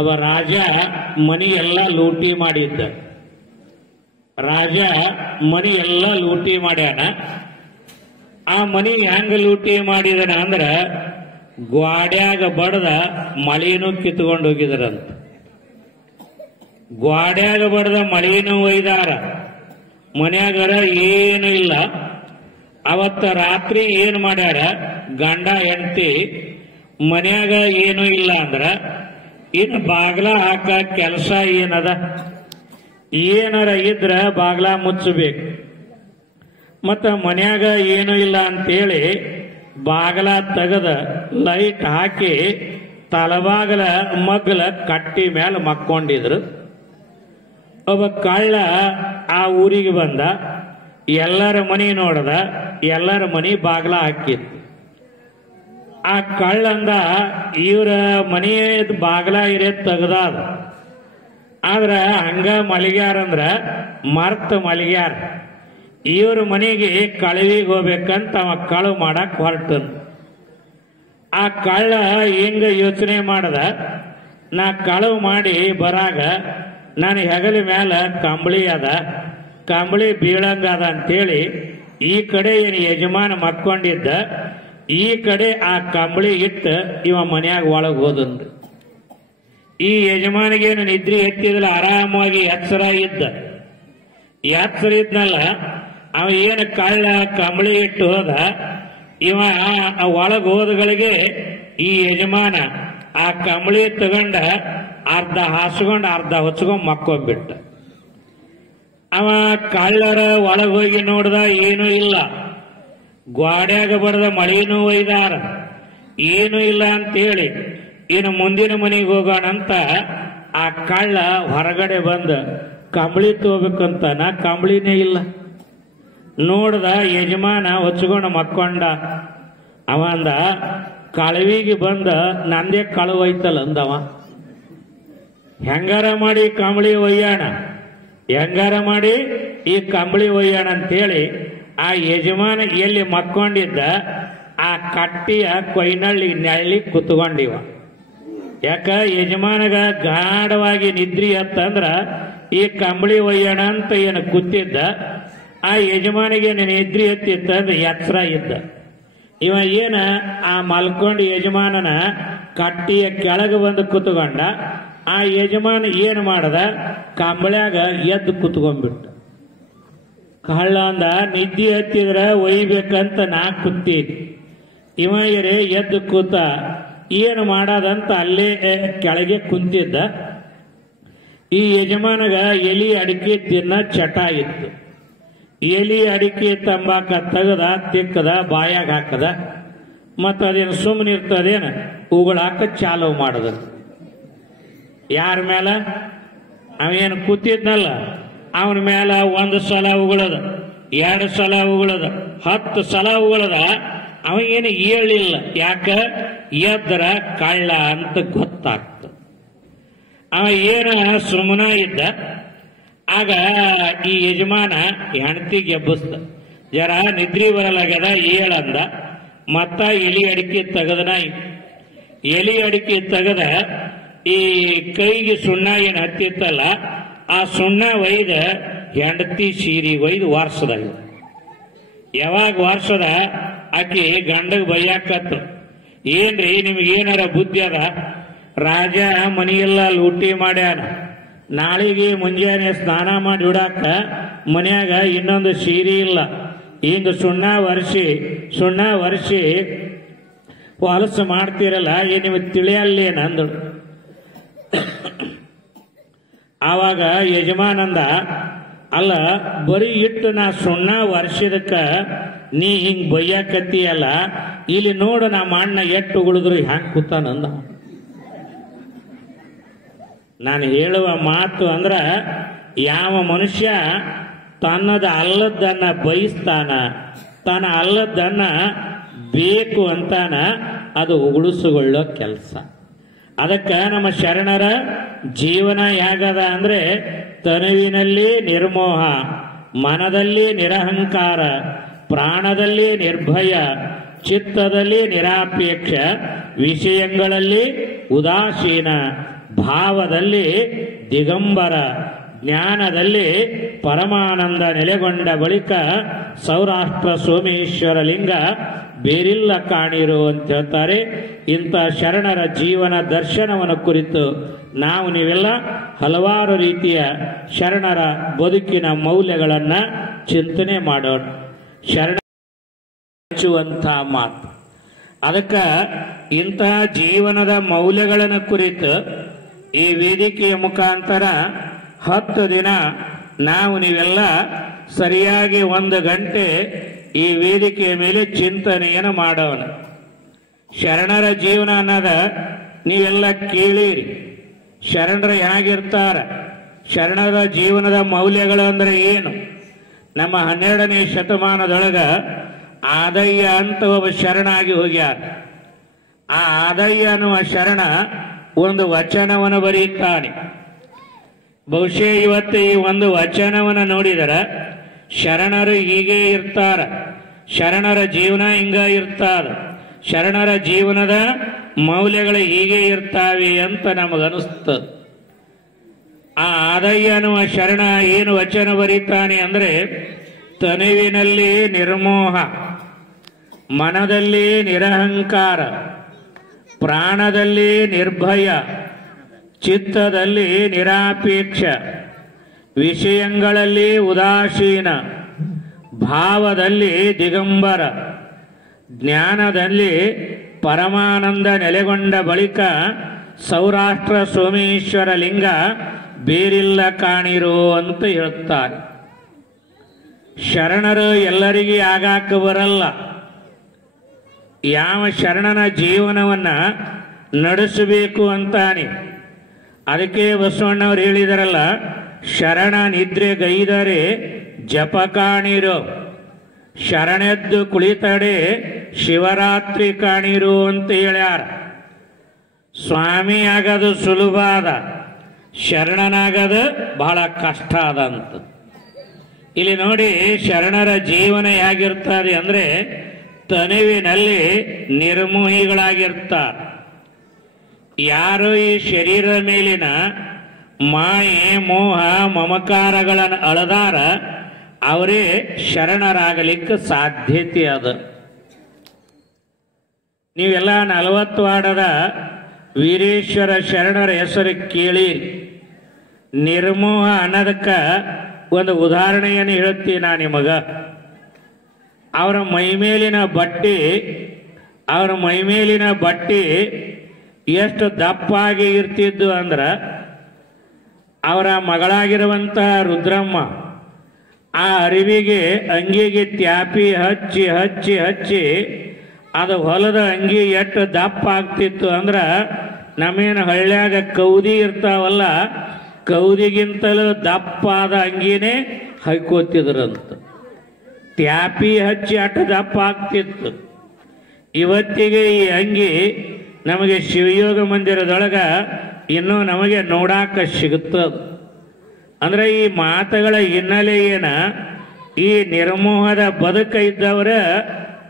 ಅವ ರಾಜ ಮನಿ ಎಲ್ಲ ಲೂಟಿ ಮಾಡಿದ್ದ. ರಾಜ ಮನಿ ಎಲ್ಲ ಲೂಟಿ ಮಾಡ್ಯಾನ. ಆ ಮನಿ ಹೆಂಗ ಲೂಟಿ ಮಾಡಿದನ ಅಂದ್ರ ಗ್ವಾಡ್ಯಾಗ ಬಡದ ಮಳಿನೂ ಕಿತ್ಕೊಂಡು ಹೋಗಿದ್ರಂತ. ಗ್ವಾಡ್ಯಾಗ ಬಡದ ಮಳಿನೂ ಒಯ್ದಾರ. ಮನ್ಯಾಗರ ಏನು ಇಲ್ಲ. ಅವತ್ತ ರಾತ್ರಿ ಏನ್ ಮಾಡ್ಯಾರ, ಗಂಡ ಹೆಂಡತಿ ಮನ್ಯಾಗ ಏನು ಇಲ್ಲ ಅಂದ್ರ ಇನ್ನು ಬಾಗ್ಲ ಹಾಕ ಕೆಲಸ ಏನದ, ಏನಾರ ಇದ್ರ ಬಾಗ್ಲ ಮುಚ್ಚಬೇಕು. ಮತ್ತ ಮನ್ಯಾಗ ಏನು ಇಲ್ಲ ಅಂತೇಳಿ ಬಾಗಲ ತೆಗದ ಲೈಟ್ ಹಾಕಿ ತಲಬಾಗಲ ಮಗ್ಲ ಕಟ್ಟಿ ಮೇಲೆ ಮಕ್ಕೊಂಡಿದ್ರು. ಒಬ್ಬ ಕಳ್ಳ ಆ ಊರಿಗೆ ಬಂದ, ಎಲ್ಲರ ಮನಿ ನೋಡ್ದ, ಎಲ್ಲರ ಮನಿ ಬಾಗ್ಲ ಹಾಕಿತ್ತು. ಆ ಕಳ್ಳಂದ ಇವ್ರ ಮನಿ ಬಾಗ್ಲ ಇರೇ ತೆಗ್ದಾದ. ಆದ್ರ ಹಂಗ ಮಲಗ್ಯಾರಂದ್ರ ಮರ್ತ ಮಲಗ್ಯಾರ. ಇವ್ರ ಮನೆಗೆ ಕಳವಿಗೆ ಹೋಗ್ಬೇಕಂತ ಅವ ಕಳವು ಮಾಡಕ್ ಹೊರಟನ್. ಆ ಕಳ್ಳ ಹಿಂಗ ಯೋಚನೆ ಮಾಡದ, ನಾ ಕಳವು ಮಾಡಿ ಬರಾಗ ನಾನು ಹೆಗಲ ಮ್ಯಾಲ ಕಂಬಳಿ ಅದ, ಕಂಬಳಿ ಬೀಳಂಗದ ಅಂತೇಳಿ ಈ ಕಡೆ ಏನು ಯಜಮಾನ ಮಕ್ಕೊಂಡಿದ್ದ, ಈ ಕಡೆ ಆ ಕಂಬಳಿ ಇಟ್ಟು ಇವ ಮನ್ಯಾಗ ಒಳಗೆ ಹೋದನ್ರಿ. ಈ ಯಜಮಾನಿಗೇನು ನಿದ್ರಿ ಎತ್ತಿದ್ಲ, ಆರಾಮಾಗಿ ಎಚ್ಚರ ಇದ್ದ. ಎಚ್ಚರ ಇದ್ನಲ್ಲ, ಅವ ಏನು ಕಳ್ಳ ಕಂಬಳಿ ಇಟ್ಟು ಹೋದ. ಇವ ಒಳಗೆ ಹೋದಗಳಿಗೆ ಈ ಯಜಮಾನ ಆ ಕಂಬಳಿ ತಗೊಂಡ ಅರ್ಧ ಹಾಸ್ಕೊಂಡ್ ಅರ್ಧ ಹೊಚ್ಕೊಂಡ್ ಮಕ್ಕೊಂಡ್ಬಿಟ್ಟ. ಅವ ಕಳ್ಳರ ಒಳಗೆ ಹೋಗಿ ನೋಡ್ದ, ಏನೂ ಇಲ್ಲ. ಗ್ವಾಡ್ಯಾಗ ಬಡದ ಮಳಿನೂ ಒಯ್ದಾರ, ಏನೂ ಇಲ್ಲ ಅಂತೇಳಿ ಇನ್ನು ಮುಂದಿನ ಮನೆಗೆ ಹೋಗೋಣಂತ ಆ ಕಳ್ಳ ಹೊರಗಡೆ ಬಂದ ಕಂಬಳಿ ತಗೋಬೇಕಂತ, ನಾ ಕಂಬಳಿನೇ ಇಲ್ಲ. ನೋಡ್ದ ಯಜಮಾನ ಹೊಚ್ಕೊಂಡು ಮಕ್ಕೊಂಡ. ಅವಂದ ಕಳವಿಗೆ ಬಂದ ನಂದೇ ಕಳವು ಐತಲ್ಲ ಅಂದವ. ಹೆಂಗಾರ ಮಾಡಿ ಕಂಬಳಿ ಒಯ್ಯಾಣ, ಹೆಂಗಾರ ಮಾಡಿ ಈ ಕಂಬಳಿ ಒಯ್ಯಾಣ ಅಂತೇಳಿ ಆ ಯಜಮಾನ ಎಲ್ಲಿ ಮಕ್ಕೊಂಡಿದ್ದ ಆ ಕಟ್ಟಿಯ ಕೊಯ್ನಳ್ಳಿ ನೆಳ್ಳಿ ಕುತ್ಕೊಂಡಿವ. ಯಾಕ ಯಜಮಾನಗ ಗಾಢವಾಗಿ ನಿದ್ರಿ ಅತ್ತಂದ್ರ ಈ ಕಂಬಳಿ ಒಯ್ಯೋಣ ಅಂತ ಏನು ಕೂತಿದ್ದ. ಆ ಯಜಮಾನಿಗೆ ನಿದ್ರಿ ಎತ್ತಿತ್ತಂದ್ರೆ ಎಚ್ಚರ ಇದ್ದ. ಇವ ಏನ ಆ ಮಲ್ಕೊಂಡು ಯಜಮಾನನ ಕಟ್ಟಿಯ ಕೆಳಗೆ ಬಂದು ಕುತ್ಕೊಂಡ. ಆ ಯಜಮಾನ ಏನು ಮಾಡದ, ಕಂಬಳ್ಯಾಗ ಎದ್ದು ಕುತ್ಕೊಂಡ್ಬಿಟ್ಟ. ಕಳ್ಳ ಅಂದ, ನಿದ್ದೆ ಹತ್ತಿದ್ರ ಒಯ್ಬೇಕಂತ ನಾ ಕೂತೀನಿ. ಇವ ಎದ್ದು ಕೂತ ಏನು ಮಾಡದಂತ ಅಲ್ಲೇ ಕೆಳಗೆ ಕುಂತಿದ್ದ. ಈ ಯಜಮಾನಗ ಎಲಿ ಅಡಿಕೆ ತಿನ್ನ ಚಟ ಇತ್ತು. ಎಲಿ ಅಡಿಕೆ ತಂಬಾಕ ತೆಗದ ತಿಕ್ಕದ ಬಾಯಾಗ ಹಾಕದ. ಮತ್ತ ಅದೇನು ಸುಮ್ಮನೆ ಇರ್ತದೇನ ಉಗುಳಾಕ ಚಾಲು ಮಾಡದ. ಯಾರ ಮೇಲ, ಅವೇನು ಕೂತಿದ್ನಲ್ಲ ಅವನ ಮೇಲ 1 ಸಲ ಉಗುಳದ, 2 ಸಲ ಉಗುಳದ, 10 ಸಲ ಉಗುಳದ. ಅವಗೇನು ಹೇಳಿಲ್ಲ. ಯಾಕ, ಎದ್ರ ಕಳ್ಳ ಅಂತ ಗೊತ್ತಾಗ್ತ. ಅವ ಏನ ಸುಮ್ಮನ ಇದ್ದ. ಆಗ ಈ ಯಜಮಾನ ಹೆಂಡತಿಗೆ ಎಬ್ಬಿಸ್ದ, ಜರ ನಿದ್ರಿ ಬರಲಾಗ್ಯದ ಏಳಂದ. ಮತ್ತ ಎಲಿ ಅಡಿಕೆ ತೆಗದನ. ಎಲಿ ಅಡಿಕೆ ತೆಗದ ಈ ಕೈಗೆ ಸುಣ್ಣ ಏನು ಹತ್ತಿತ್ತಲ್ಲ ಆ ಸುಣ್ಣ ಒಯ್ದ ಹೆಂಡತಿ ಸೀರಿ ಒಯ್ದು ವಾರ್ಸದ. ಯಾವಾಗ ವಾರ್ಸದ ಆಕಿ ಗಂಡಗ್ ಬೈಯಾಕತ್ತು, ಏನ್ರಿ ನಿಮ್ಗೇನಾರ ಬುದ್ಧಿ ಅದ? ರಾಜ ಮನೆಯೆಲ್ಲ ಲೂಟಿ ಮಾಡ್ಯಾನ, ನಾಳೆಗೆ ಮುಂಜಾನೆ ಸ್ನಾನ ಮಾಡಿ ಬಿಡಾಕ ಮನ್ಯಾಗ ಇನ್ನೊಂದು ಸೀರೆ ಇಲ್ಲ, ಹಿಂಗ ಸುಣ್ಣ ವರ್ಷಿ ಹೊಲಸು ಮಾಡ್ತಿರಲ್ಲ, ನಿಮಗೆ ತಿಳಿಯಲ್ಲೇನ ಅಂದಳು. ಆವಾಗ ಯಜಮಾನಂದ, ಅಲ್ಲ ಬರೀ ಇಟ್ಟು ನಾ ಸುಣ್ಣ ವರ್ಷದಕ್ಕ ನೀ ಹಿಂಗ್ ಬೈಯಾಕತ್ತೀಯಲ್ಲ, ಇಲ್ಲಿ ನೋಡು ನಮ್ಮ ಅಣ್ಣ ಎಟ್ಟು ಉಳಿದ್ರು ಹ್ಯಾಂಗ ಕೂತಾನಂದ. ನಾನು ಹೇಳುವ ಮಾತು ಅಂದ್ರ, ಯಾವ ಮನುಷ್ಯ ತನ್ನದ ಅಲ್ಲದನ್ನ ಬಯಸ್ತಾನ, ತನ್ನ ಅಲ್ಲದನ್ನ ಬೇಕು ಅಂತಾನ, ಅದು ಉಗುಳಿಸಿಕೊಳ್ಳೋ ಕೆಲಸ. ಅದಕ್ಕೆ ನಮ್ಮ ಶರಣರ ಜೀವನ ಹೇಗದ ಅಂದ್ರೆ, ತನುವಿನಲ್ಲಿ ನಿರ್ಮೋಹ, ಮನದಲ್ಲಿ ನಿರಹಂಕಾರ, ಪ್ರಾಣದಲ್ಲಿ ನಿರ್ಭಯ, ಚಿತ್ತದಲ್ಲಿ ನಿರಾಪೇಕ್ಷ, ವಿಷಯಗಳಲ್ಲಿ ಉದಾಸೀನ, ಭಾವದಲ್ಲಿ ದಿಗಂಬರ, ಜ್ಞಾನದಲ್ಲಿ ಪರಮಾನಂದ ನೆಲೆಗೊಂಡ ಬಳಿಕ ಸೌರಾಷ್ಟ್ರ ಸೋಮೇಶ್ವರ ಲಿಂಗ ಬೇರಿಲ್ಲ ಕಾಣಿರು ಅಂತ ಹೇಳ್ತಾರೆ. ಇಂಥ ಶರಣರ ಜೀವನ ದರ್ಶನವನ್ನು ಕುರಿತು ನಾವು ನೀವೆಲ್ಲ ಹಲವಾರು ರೀತಿಯ ಶರಣರ ಬದುಕಿನ ಮೌಲ್ಯಗಳನ್ನು ಚಿಂತನೆ ಮಾಡೋಣ. ಶರಣ ಮೆಚ್ಚುವಂಥ ಮಾತು. ಅದಕ್ಕೆ ಇಂತಹ ಜೀವನದ ಮೌಲ್ಯಗಳನ್ನು ಕುರಿತು ಈ ವೇದಿಕೆಯ ಮುಖಾಂತರ 10 ದಿನ ನಾವು ನೀವೆಲ್ಲ ಸರಿಯಾಗಿ 1 ಗಂಟೆ ಈ ವೇದಿಕೆಯ ಮೇಲೆ ಚಿಂತನೆಯನ್ನು ಮಾಡೋಣ. ಶರಣರ ಜೀವನ ಅನ್ನೋದ ನೀವೆಲ್ಲ ಕೇಳಿರಿ. ಶರಣರು ಹೇಗಿರ್ತಾರ, ಶರಣರ ಜೀವನದ ಮೌಲ್ಯಗಳು ಅಂದರೆ ಏನು? ನಮ್ಮ 12ನೇ ಶತಮಾನದೊಳಗ ಆದಯ್ಯ ಅಂತ ಒಬ್ಬ ಶರಣಾಗಿ ಹೋಗ್ಯಾರ. ಆ ಆದಯ್ಯ ಅನ್ನುವ ಶರಣ ಒಂದು ವಚನವನ್ನು ಬರೆಯುತ್ತಾನೆ. ಬಹುಶಃ ಇವತ್ತು ಈ ಒಂದು ವಚನವನ್ನು ನೋಡಿದರೆ ಶರಣರು ಹೀಗೆ ಇರ್ತಾರ, ಶರಣರ ಜೀವನ ಹಿಂಗ ಇರ್ತಾರ, ಶರಣರ ಜೀವನದ ಮೌಲ್ಯಗಳು ಹೀಗೆ ಇರ್ತಾವೆ ಅಂತ ನಮಗನಿಸ್ತದೆ. ಆ ಆದಯ್ಯ ಅನ್ನುವ ಶರಣ ಏನು ವಚನ ಬರೀತಾನೆ ಅಂದರೆ, ತನುವಿನಲ್ಲಿ ನಿರ್ಮೋಹ, ಮನದಲ್ಲಿ ನಿರಹಂಕಾರ, ಪ್ರಾಣದಲ್ಲಿ ನಿರ್ಭಯ, ಚಿತ್ತದಲ್ಲಿ ನಿರಾಪೇಕ್ಷ, ವಿಷಯಗಳಲ್ಲಿ ಉದಾಸೀನ, ಭಾವದಲ್ಲಿ ದಿಗಂಬರ, ಜ್ಞಾನದಲ್ಲಿ ಪರಮಾನಂದ ನೆಲೆಗೊಂಡ ಬಳಿಕ ಸೌರಾಷ್ಟ್ರ ಸೋಮೇಶ್ವರ ಲಿಂಗ ಬೇರಿಲ್ಲ ಕಾಣಿರು ಅಂತ ಹೇಳ್ತಾರೆ. ಶರಣರು ಎಲ್ಲರಿಗೂ ಆಗಾಕ ಬರಲ್ಲ. ಯಾವ ಶರಣನ ಜೀವನವನ್ನು ನಡೆಸಬೇಕು ಅಂತಾನೆ. ಅದಕ್ಕೆ ಬಸವಣ್ಣವ್ರು ಹೇಳಿದಾರಲ್ಲ, ಶರಣ ನಿದ್ರೆಗೈದರೆ ಜಪ ಕಾಣಿರೋ, ಶರಣೆದ್ದು ಕುಳಿತಡೆ ಶಿವರಾತ್ರಿ ಕಾಣಿರು ಅಂತ ಹೇಳ್ಯಾರ. ಸ್ವಾಮಿ ಆಗೋದು ಸುಲಭ ಅದ, ಶರಣನಾಗೋದು ಬಹಳ ಕಷ್ಟ ಅದಂತ. ಇಲ್ಲಿ ನೋಡಿ, ಶರಣರ ಜೀವನ ಹೇಗಿರ್ತದೆ ಅಂದರೆ ತನುವಿನಲ್ಲಿ ನಿರ್ಮೋಹಿಗಳಾಗಿರ್ತಾರೆ. ಯಾರು ಈ ಶರೀರದ ಮೇಲಿನ ಮಾಯೆ ಮೋಹ ಮಮಕಾರಗಳನ್ನು ಅಳದಾರ ಅವರೇ ಶರಣರಾಗಲಿಕ್ಕೆ ಸಾಧ್ಯತೆ ಅದ. ನೀವೆಲ್ಲ 40 ವಾಡದ ವೀರೇಶ್ವರ ಶರಣರ ಹೆಸರು ಕೇಳಿ. ನಿರ್ಮೋಹ ಅನ್ನೋದಕ್ಕೆ ಒಂದು ಉದಾಹರಣೆಯನ್ನು ಹೇಳ್ತೀನಿ ನಾನು ನಿಮಗ. ಅವರ ಮೈಮೇಲಿನ ಬಟ್ಟೆ ಎಷ್ಟು ದಪ್ಪಾಗಿ ಇರ್ತಿದ್ದು ಅಂದ್ರೆ, ಅವರ ಮಗಳಾಗಿರುವಂಥ ರುದ್ರಮ್ಮ ಆ ಅರಿವಿಗೆ ಅಂಗಿಗೆ ತ್ಯಾಪಿ ಹಚ್ಚಿ ಹಚ್ಚಿ ಹಚ್ಚಿ ಅದು ಹೊಲದ ಅಂಗಿ ಎಷ್ಟು ದಪ್ಪ ಆಗ್ತಿತ್ತು ಅಂದ್ರೆ, ನಮ್ಮೇನು ಹಳ್ಳ್ಯಾಗ ಕೌದಿ ಇರ್ತಾವಲ್ಲ, ಕೌದಿಗಿಂತಲೂ ದಪ್ಪಾದ ಅಂಗಿನೇ ಹಾಕೋತಿದ್ರಂತ. ತ್ಯಾಪಿ ಹಚ್ಚಿ ಅಟ್ಟು ದಪ್ಪ ಆಗ್ತಿತ್ತು. ಇವತ್ತಿಗೆ ಈ ಅಂಗಿ ನಮಗೆ ಶಿವಯೋಗ ಮಂದಿರದೊಳಗ ಇನ್ನೂ ನಮಗೆ ನೋಡಾಕ ಸಿಗುತ್ತದೆ. ಅಂದರೆ ಈ ಮಾತುಗಳ ಹಿನ್ನೆಲೆ ಏನ, ಈ ನಿರ್ಮೋಹದ ಬದುಕ ಇದ್ದವರ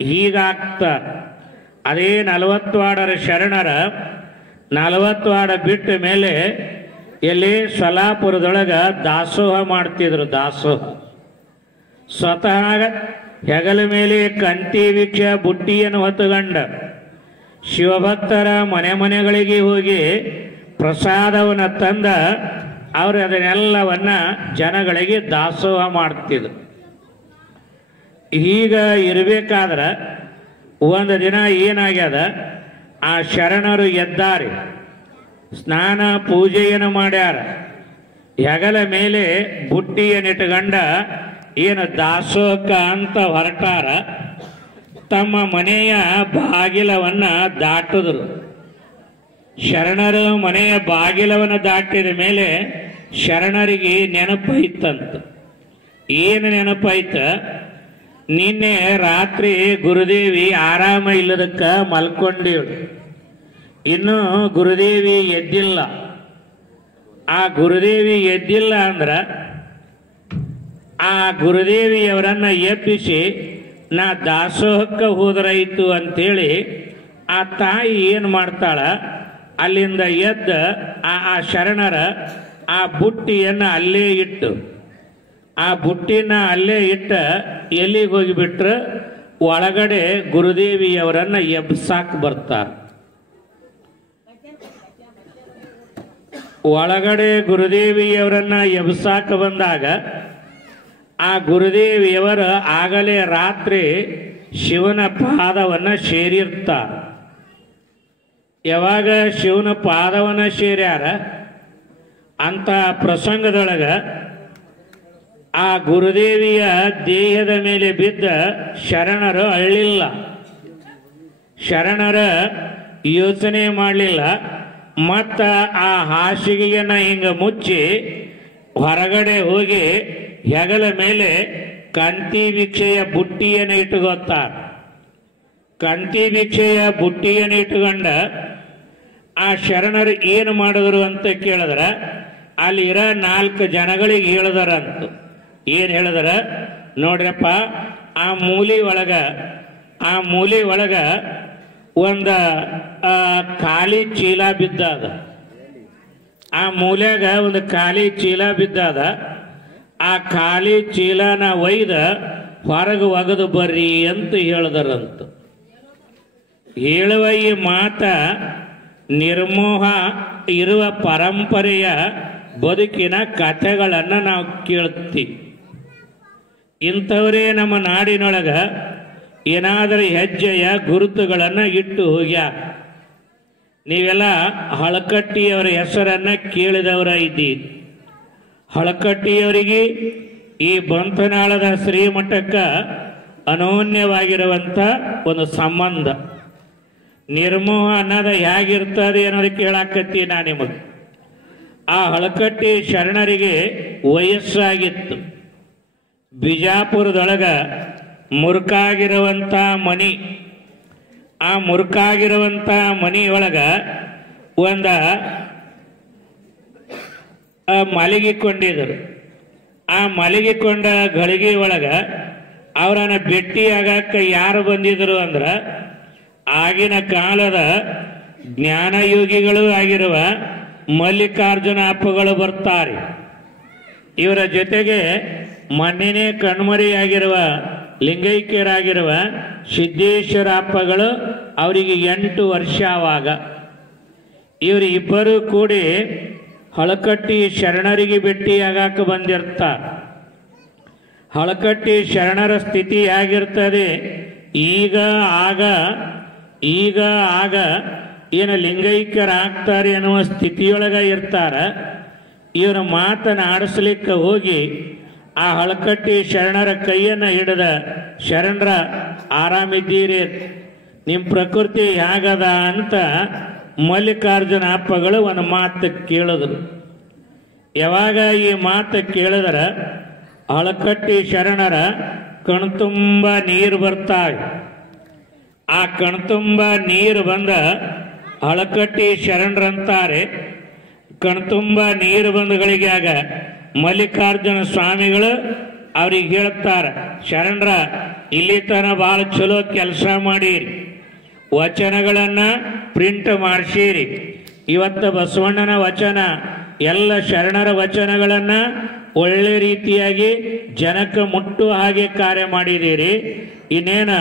ಹೀಗಾಗ್ತಾರೆ. ಅದೇ 40 ವಾಡರ ಶರಣರ 40 ವಾಡ ಬಿಟ್ಟ ಮೇಲೆ ಎಲ್ಲಿ ಸೊಲ್ಲಾಪುರದೊಳಗ ದಾಸೋಹ ಮಾಡ್ತಿದ್ರು. ದಾಸೋಹ ಸ್ವತಃ ಹೆಗಲ ಮೇಲೆ ಕಂತಿ ವೀಕ್ಷ ಬುಟ್ಟಿಯನ್ನು ಹೊತ್ತುಕೊಂಡ ಶಿವಭಕ್ತರ ಮನೆಗಳಿಗೆ ಹೋಗಿ ಪ್ರಸಾದವನ್ನು ತಂದ ಅವರು ಅದನ್ನೆಲ್ಲವನ್ನ ಜನಗಳಿಗೆ ದಾಸೋಹ ಮಾಡ್ತಿದ್ರು. ಈಗ ಇರಬೇಕಾದ್ರೆ ಒಂದು ದಿನ ಏನಾಗ್ಯದ, ಆ ಶರಣರು ಎದ್ದಾರೆ, ಸ್ನಾನ ಪೂಜೆಯನ್ನು ಮಾಡ್ಯಾರ, ಹೆಗಲ ಮೇಲೆ ಬುಟ್ಟಿಯನ್ನಿಟ್ಟುಕೊಂಡ ಏನು ದಾಸೋಹಕ್ಕ ಅಂತ ಹೊರಟಾರ. ತಮ್ಮ ಮನೆಯ ಬಾಗಿಲವನ್ನು ದಾಟಿದ್ರು. ಶರಣರು ಮನೆಯ ಬಾಗಿಲವನ್ನು ದಾಟಿದ ಮೇಲೆ ಶರಣರಿಗೆ ನೆನಪಾಯ್ತಂತ. ಏನು ನೆನಪಾಯ್ತ? ನಿನ್ನೆ ರಾತ್ರಿ ಗುರುದೇವಿ ಆರಾಮ ಇಲ್ಲದಕ್ಕ ಮಲ್ಕೊಂಡಿವಳು, ಇನ್ನು ಗುರುದೇವಿ ಎದ್ದಿಲ್ಲ. ಆ ಗುರುದೇವಿ ಎದ್ದಿಲ್ಲ ಅಂದ್ರೆ ಆ ಗುರುದೇವಿಯವರನ್ನ ಎಬ್ಬಿಸಿ ನಾ ದಾಸೋಹಕ್ಕೆ ಹೋದ್ರಾಯ್ತು ಅಂಥೇಳಿ ಆ ತಾಯಿ ಏನು ಮಾಡ್ತಾಳ, ಅಲ್ಲಿಂದ ಎದ್ದ ಆ ಶರಣರ ಆ ಬುಟ್ಟಿಯನ್ನು ಅಲ್ಲೇ ಇಟ್ಟು, ಆ ಬುಟ್ಟಿನ ಅಲ್ಲೇ ಇಟ್ಟ ಎಲ್ಲಿಗೆ ಹೋಗಿಬಿಟ್ರೆ ಒಳಗಡೆ ಗುರುದೇವಿಯವರನ್ನು ಎಬ್ಸಾಕ್ ಬರ್ತಾರೆ. ಒಳಗಡೆ ಗುರುದೇವಿಯವರನ್ನ ಎಬ್ಸಾಕ ಬಂದಾಗ ಆ ಗುರುದೇವಿಯವರು ಆಗಲೇ ರಾತ್ರಿ ಶಿವನ ಪಾದವನ್ನು ಸೇರಿರ್ತಾರೆ. ಯಾವಾಗ ಶಿವನ ಪಾದವನ್ನು ಸೇರ್ಯಾರ ಅಂತ ಪ್ರಸಂಗದೊಳಗ ಆ ಗುರುದೇವಿಯ ದೇಹದ ಮೇಲೆ ಬಿದ್ದ ಶರಣರು ಅಳ್ಳಿಲ್ಲ, ಶರಣರ ಯೋಚನೆ ಮಾಡಲಿಲ್ಲ. ಮತ್ತು ಆ ಹಾಸಿಗೆಯನ್ನು ಹಿಂಗೆ ಮುಚ್ಚಿ ಹೊರಗಡೆ ಹೋಗಿ ಹೆಗಲ ಮೇಲೆ ಕಂತಿ ಭಿಕ್ಷೆಯ ಬುಟ್ಟಿಯನ್ನು ಇಟ್ಟುಕೊತಾರೆ. ಕಂತಿ ಭಿಕ್ಷೆಯ ಬುಟ್ಟಿಯನ್ನು ಇಟ್ಟುಕೊಂಡ ಆ ಶರಣರು ಏನು ಮಾಡಿದ್ರು ಅಂತ ಕೇಳಿದ್ರೆ ಅಲ್ಲಿರೋ 4 ಜನಗಳಿಗೆ ಹೇಳಿದಾರಂತ. ಏನು ಹೇಳಿದಾರ ನೋಡ್ರಪ್ಪ, ಆ ಮೂಲಿ ಒಳಗ ಒಂದು ಖಾಲಿ ಚೀಲ ಬಿದ್ದಾದ, ಆ ಮೂಲ್ಯಾಗ ಒಂದು ಖಾಲಿ ಚೀಲ ಬಿದ್ದಾದ. ಆ ಖಾಲಿ ಚೀಲನ ಒಯ್ದ ಹೊರಗೆ ಒಗೆದು ಬರ್ರಿ ಅಂತ ಹೇಳಿದರಂತ. ಹೇಳುವ ಈ ಮಾತ ನಿರ್ಮೋಹ ಇರುವ ಪರಂಪರೆಯ ಬದುಕಿನ ಕಥೆಗಳನ್ನು ನಾವು ಕೇಳ್ತೀವಿ. ಇಂಥವರೇ ನಮ್ಮ ನಾಡಿನೊಳಗ ಏನಾದರೂ ಹೆಜ್ಜೆಯ ಗುರುತುಗಳನ್ನು ಇಟ್ಟು ಹೋಗ್ಯಾರ. ನೀವೆಲ್ಲ ಹಳಕಟ್ಟಿಯವರ ಹೆಸರನ್ನು ಕೇಳಿದವರ ಇದ್ದೀರಿ. ಹಳಕಟ್ಟಿಯವರಿಗೆ ಈ ಬಂತನಾಳದ ಶ್ರೀಮಠಕ್ಕೆ ಅನೋನ್ಯವಾಗಿರುವಂಥ ಒಂದು ಸಂಬಂಧ. ನಿರ್ಮೋಹ ಅನ್ನೋದು ಹೇಗಿರ್ತದೆ ಅನ್ನೋದು ಕೇಳಾಕತ್ತೀನಿ ನಾನು ನಿಮಗೆ. ಆ ಹಳಕಟ್ಟಿ ಶರಣರಿಗೆ ವಯಸ್ಸಾಗಿತ್ತು. ಬಿಜಾಪುರದೊಳಗ ಮುರುಕಾಗಿರುವಂಥ ಮನಿ, ಆ ಮುರುಕಾಗಿರುವಂಥ ಮನಿಯೊಳಗ ಒಂದು ಮಲಗಿಕೊಂಡಿದ್ರು. ಆ ಮಲಗಿಕೊಂಡ ಗಳಿಗೆ ಒಳಗ ಅವರನ್ನು ಭೇಟಿಯಾಗಕ್ಕೆ ಯಾರು ಬಂದಿದ್ರು ಅಂದ್ರೆ ಆಗಿನ ಕಾಲದ ಜ್ಞಾನಯೋಗಿಗಳು ಆಗಿರುವ ಮಲ್ಲಿಕಾರ್ಜುನ ಅಪ್ಪಗಳು ಬರ್ತಾರೆ. ಇವರ ಜೊತೆಗೆ ಮಣ್ಣಿನೇ ಕಣ್ಮರಿಯಾಗಿರುವ ಲಿಂಗೈಕ್ಯರಾಗಿರುವ ಸಿದ್ದೇಶ್ವರ ಅಪ್ಪಗಳು, ಅವರಿಗೆ 8 ವರ್ಷ ಆವಾಗ ಇವರು ಇಬ್ಬರು ಕೂಡಿ ಹಳಕಟ್ಟಿ ಶರಣರಿಗೆ ಭೇಟಿಯಾಗಕ್ಕೆ ಬಂದಿರ್ತಾರೆ. ಹಳಕಟ್ಟಿ ಶರಣರ ಸ್ಥಿತಿ ಹೇಗಿರ್ತದೆ, ಈಗ ಆಗ ಏನು ಲಿಂಗೈಕ್ಯರಾಗ್ತಾರೆ ಅನ್ನುವ ಸ್ಥಿತಿಯೊಳಗೆ ಇರ್ತಾರೆ. ಇವರ ಮಾತನಾಡಿಸ್ಲಿಕ್ಕೆ ಹೋಗಿ ಆ ಹಳಕಟ್ಟಿ ಶರಣರ ಕೈಯನ್ನು ಹಿಡಿದ ಶರಣರ ಆರಾಮಿದ್ದೀರಿ, ನಿಮ್ಮ ಪ್ರಕೃತಿ ಹೇಗದ ಅಂತ ಮಲ್ಲಿಕಾರ್ಜುನ ಅಪ್ಪಗಳು ಒಂದು ಮಾತು ಕೇಳಿದ್ರು. ಯಾವಾಗ ಈ ಮಾತು ಕೇಳಿದ್ರೆ ಹಳಕಟ್ಟಿ ಶರಣರ ಕಣ್ತುಂಬ ನೀರು ಬರ್ತಾವೆ. ಆ ಕಣ್ತುಂಬ ನೀರು ಬಂದ ಹಳಕಟ್ಟಿ ಶರಣರಂತಾರೆ, ಕಣ್ತುಂಬ ನೀರು ಬಂದಗಳಿಗಾಗ ಮಲ್ಲಿಕಾರ್ಜುನ ಸ್ವಾಮಿಗಳು ಅವ್ರಿಗೆ ಹೇಳ್ತಾರೆ, ಶರಣರ ಇಲ್ಲಿ ತನ ಭಾಳ ಚಲೋ ಕೆಲಸ ಮಾಡಿರಿ, ವಚನಗಳನ್ನು ಪ್ರಿಂಟ್ ಮಾಡಿಸಿರಿ, ಇವತ್ತು ಬಸವಣ್ಣನ ವಚನ ಎಲ್ಲ ಶರಣರ ವಚನಗಳನ್ನು ಒಳ್ಳೆ ರೀತಿಯಾಗಿ ಜನಕ್ಕೆ ಮುಟ್ಟುವ ಹಾಗೆ ಕಾರ್ಯ ಮಾಡಿದ್ದೀರಿ. ಇನ್ನೇನು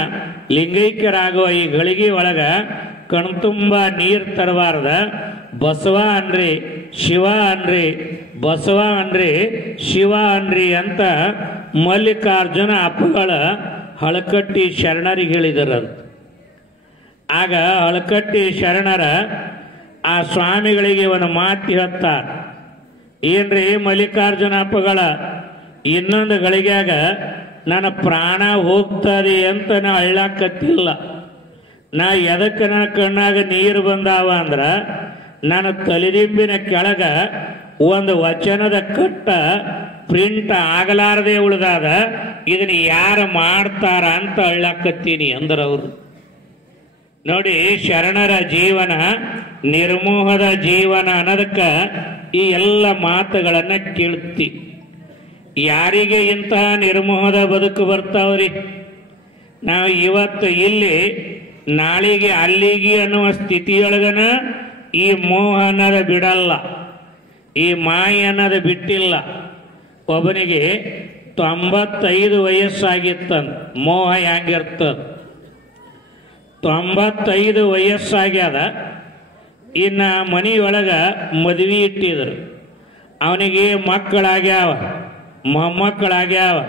ಲಿಂಗೈಕ್ಯರಾಗುವ ಈ ಗಳಿಗೆ ಒಳಗ ಕಣ್ತುಂಬ ನೀರು ತರಬಾರ್ದ, ಬಸವ ಅನ್ರಿ ಶಿವ ಅನ್ರಿ, ಬಸವ ಅನ್ರಿ ಶಿವ ಅನ್ರಿ ಅಂತ ಮಲ್ಲಿಕಾರ್ಜುನ ಅಪ್ಪಗಳ ಹಳಕಟ್ಟಿ ಶರಣರಿಗೆ ಹೇಳಿದರಂತ. ಆಗ ಹಳಕಟ್ಟಿ ಶರಣರ ಆ ಸ್ವಾಮಿಗಳಿಗೆ ಒಂದು ಮಾತು ಹೇಳ್ತಾರೆ, ಏನ್ರಿ ಮಲ್ಲಿಕಾರ್ಜುನ ಅಪ್ಪಗಳ ಇನ್ನೊಂದು ಗಳಿಗ್ಯಾಗ ನನ್ನ ಪ್ರಾಣ ಹೋಗ್ತದೆ ಅಂತ ನಾ ಅಳ್ಳಾಕತ್ತಿಲ್ಲ. ನಾ ಎದಕ್ಕೆ ನನ್ನ ಕಣ್ಣಾಗ ನೀರು ಬಂದಾವ ಅಂದ್ರೆ ನನ್ನ ತಲೆದಿಂಬಿನ ಕೆಳಗ ಒಂದು ವಚನದ ಕಟ್ಟ ಪ್ರಿಂಟ್ ಆಗಲಾರದೆ ಉಳಿದಾದ, ಇದನ್ನ ಯಾರು ಮಾಡ್ತಾರ ಅಂತ ಅಳ್ಳಾಕತ್ತೀನಿ ಅಂದ್ರವ್ರು. ನೋಡಿ, ಶರಣರ ಜೀವನ ನಿರ್ಮೋಹದ ಜೀವನ ಅನ್ನೋದಕ್ಕೆ ಈ ಎಲ್ಲ ಮಾತುಗಳನ್ನು ಕೇಳ್ತಿ. ಯಾರಿಗೆ ಇಂತಹ ನಿರ್ಮೋಹದ ಬದುಕು ಬರ್ತಾವ್ರಿ? ನಾವು ಇವತ್ತು ಇಲ್ಲಿ ನಾಳೆಗೆ ಅಲ್ಲಿಗೆ ಅನ್ನುವ ಸ್ಥಿತಿಯೊಳಗನ ಈ ಮೋಹ ಅನ್ನೋದು ಬಿಡಲ್ಲ, ಈ ಮಾಯಿ ಅನ್ನೋದು ಬಿಟ್ಟಿಲ್ಲ. ಒಬ್ಬನಿಗೆ 95 ವಯಸ್ಸಾಗಿತ್ತಂತ, ಮೋಹ ಹೆಂಗಿರ್ತದ? 95 ವಯಸ್ಸಾಗ್ಯದ. ಇನ್ನು ಮನೆಯೊಳಗ ಮದುವೆ ಇಟ್ಟಿದ್ರು. ಅವನಿಗೆ ಮಕ್ಕಳಾಗ್ಯಾವ, ಮೊಮ್ಮಕ್ಕಳಾಗ್ಯಾವ,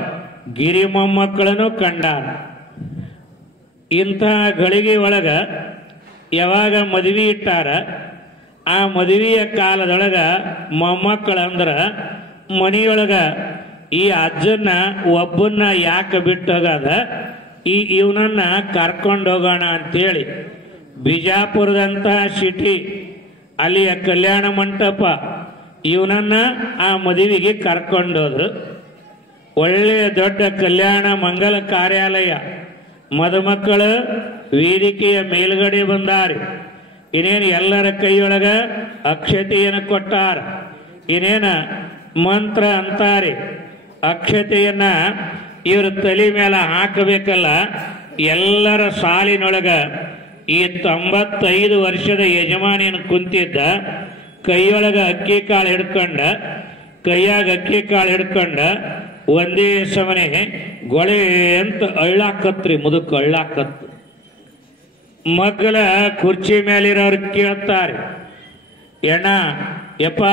ಗಿರಿ ಮೊಮ್ಮಕ್ಕಳನ್ನು ಕಂಡಾರ. ಇಂಥ ಗಳಿಗೆ ಒಳಗ ಯಾವಾಗ ಮದುವೆ ಇಟ್ಟಾರ, ಆ ಮದುವೆಯ ಕಾಲದೊಳಗ ಮೊಮ್ಮಕ್ಕಳಂದ್ರೆ ಮನೆಯೊಳಗ ಈ ಅಜ್ಜನ್ನ ಒಬ್ಬನ್ನ ಯಾಕೆ ಬಿಟ್ಟು ಹೋಗದ, ಇವನನ್ನ ಕರ್ಕೊಂಡು ಹೋಗೋಣ ಅಂತೇಳಿ ಬಿಜಾಪುರದಂಥ ಸಿಟಿ, ಅಲ್ಲಿಯ ಕಲ್ಯಾಣ ಮಂಟಪ, ಇವನನ್ನ ಆ ಮದುವೆಗೆ ಕರ್ಕೊಂಡೋದ್ರು. ಒಳ್ಳೆಯ ದೊಡ್ಡ ಕಲ್ಯಾಣ ಮಂಗಲ ಕಾರ್ಯಾಲಯ, ಮದುಮಕ್ಕಳು ವೇದಿಕೆಯ ಮೇಲ್ಗಡೆ ಬಂದಾರೆ. ಇನ್ನೇನು ಎಲ್ಲರ ಕೈಯೊಳಗ ಅಕ್ಷತೆಯನ್ನು ಕೊಟ್ಟಾರ. ಇನ್ನೇನ ಮಂತ್ರ ಅಂತಾರೆ. ಅಕ್ಷತೆಯನ್ನ ಇವ್ರ ತಲೆ ಮೇಲೆ ಹಾಕಬೇಕಲ್ಲ. ಎಲ್ಲರ ಸಾಲಿನೊಳಗ ಈ 95 ವರ್ಷದ ಯಜಮಾನಿಯನ್ನು ಕುಂತಿದ್ದ, ಕೈಯೊಳಗ ಅಕ್ಕಿ ಕಾಳು ಹಿಡ್ಕೊಂಡ, ಕೈಯಾಗ ಅಕ್ಕಿ ಕಾಳು ಹಿಡ್ಕೊಂಡ ಒಂದೇ ಸಮನೆ ಗೊಳೆ ಅಂತ ಅಳ್ಳಾಕತ್ರಿ, ಮುದುಕ ಅಳ್ಳಾಕತ್ತು. ಮಗ್ಗಲ ಕುರ್ಚಿ ಮೇಲಿರೋರು ಕೇಳ್ತಾರೆ, ಎಣ್ಣ ಯಪ್ಪ,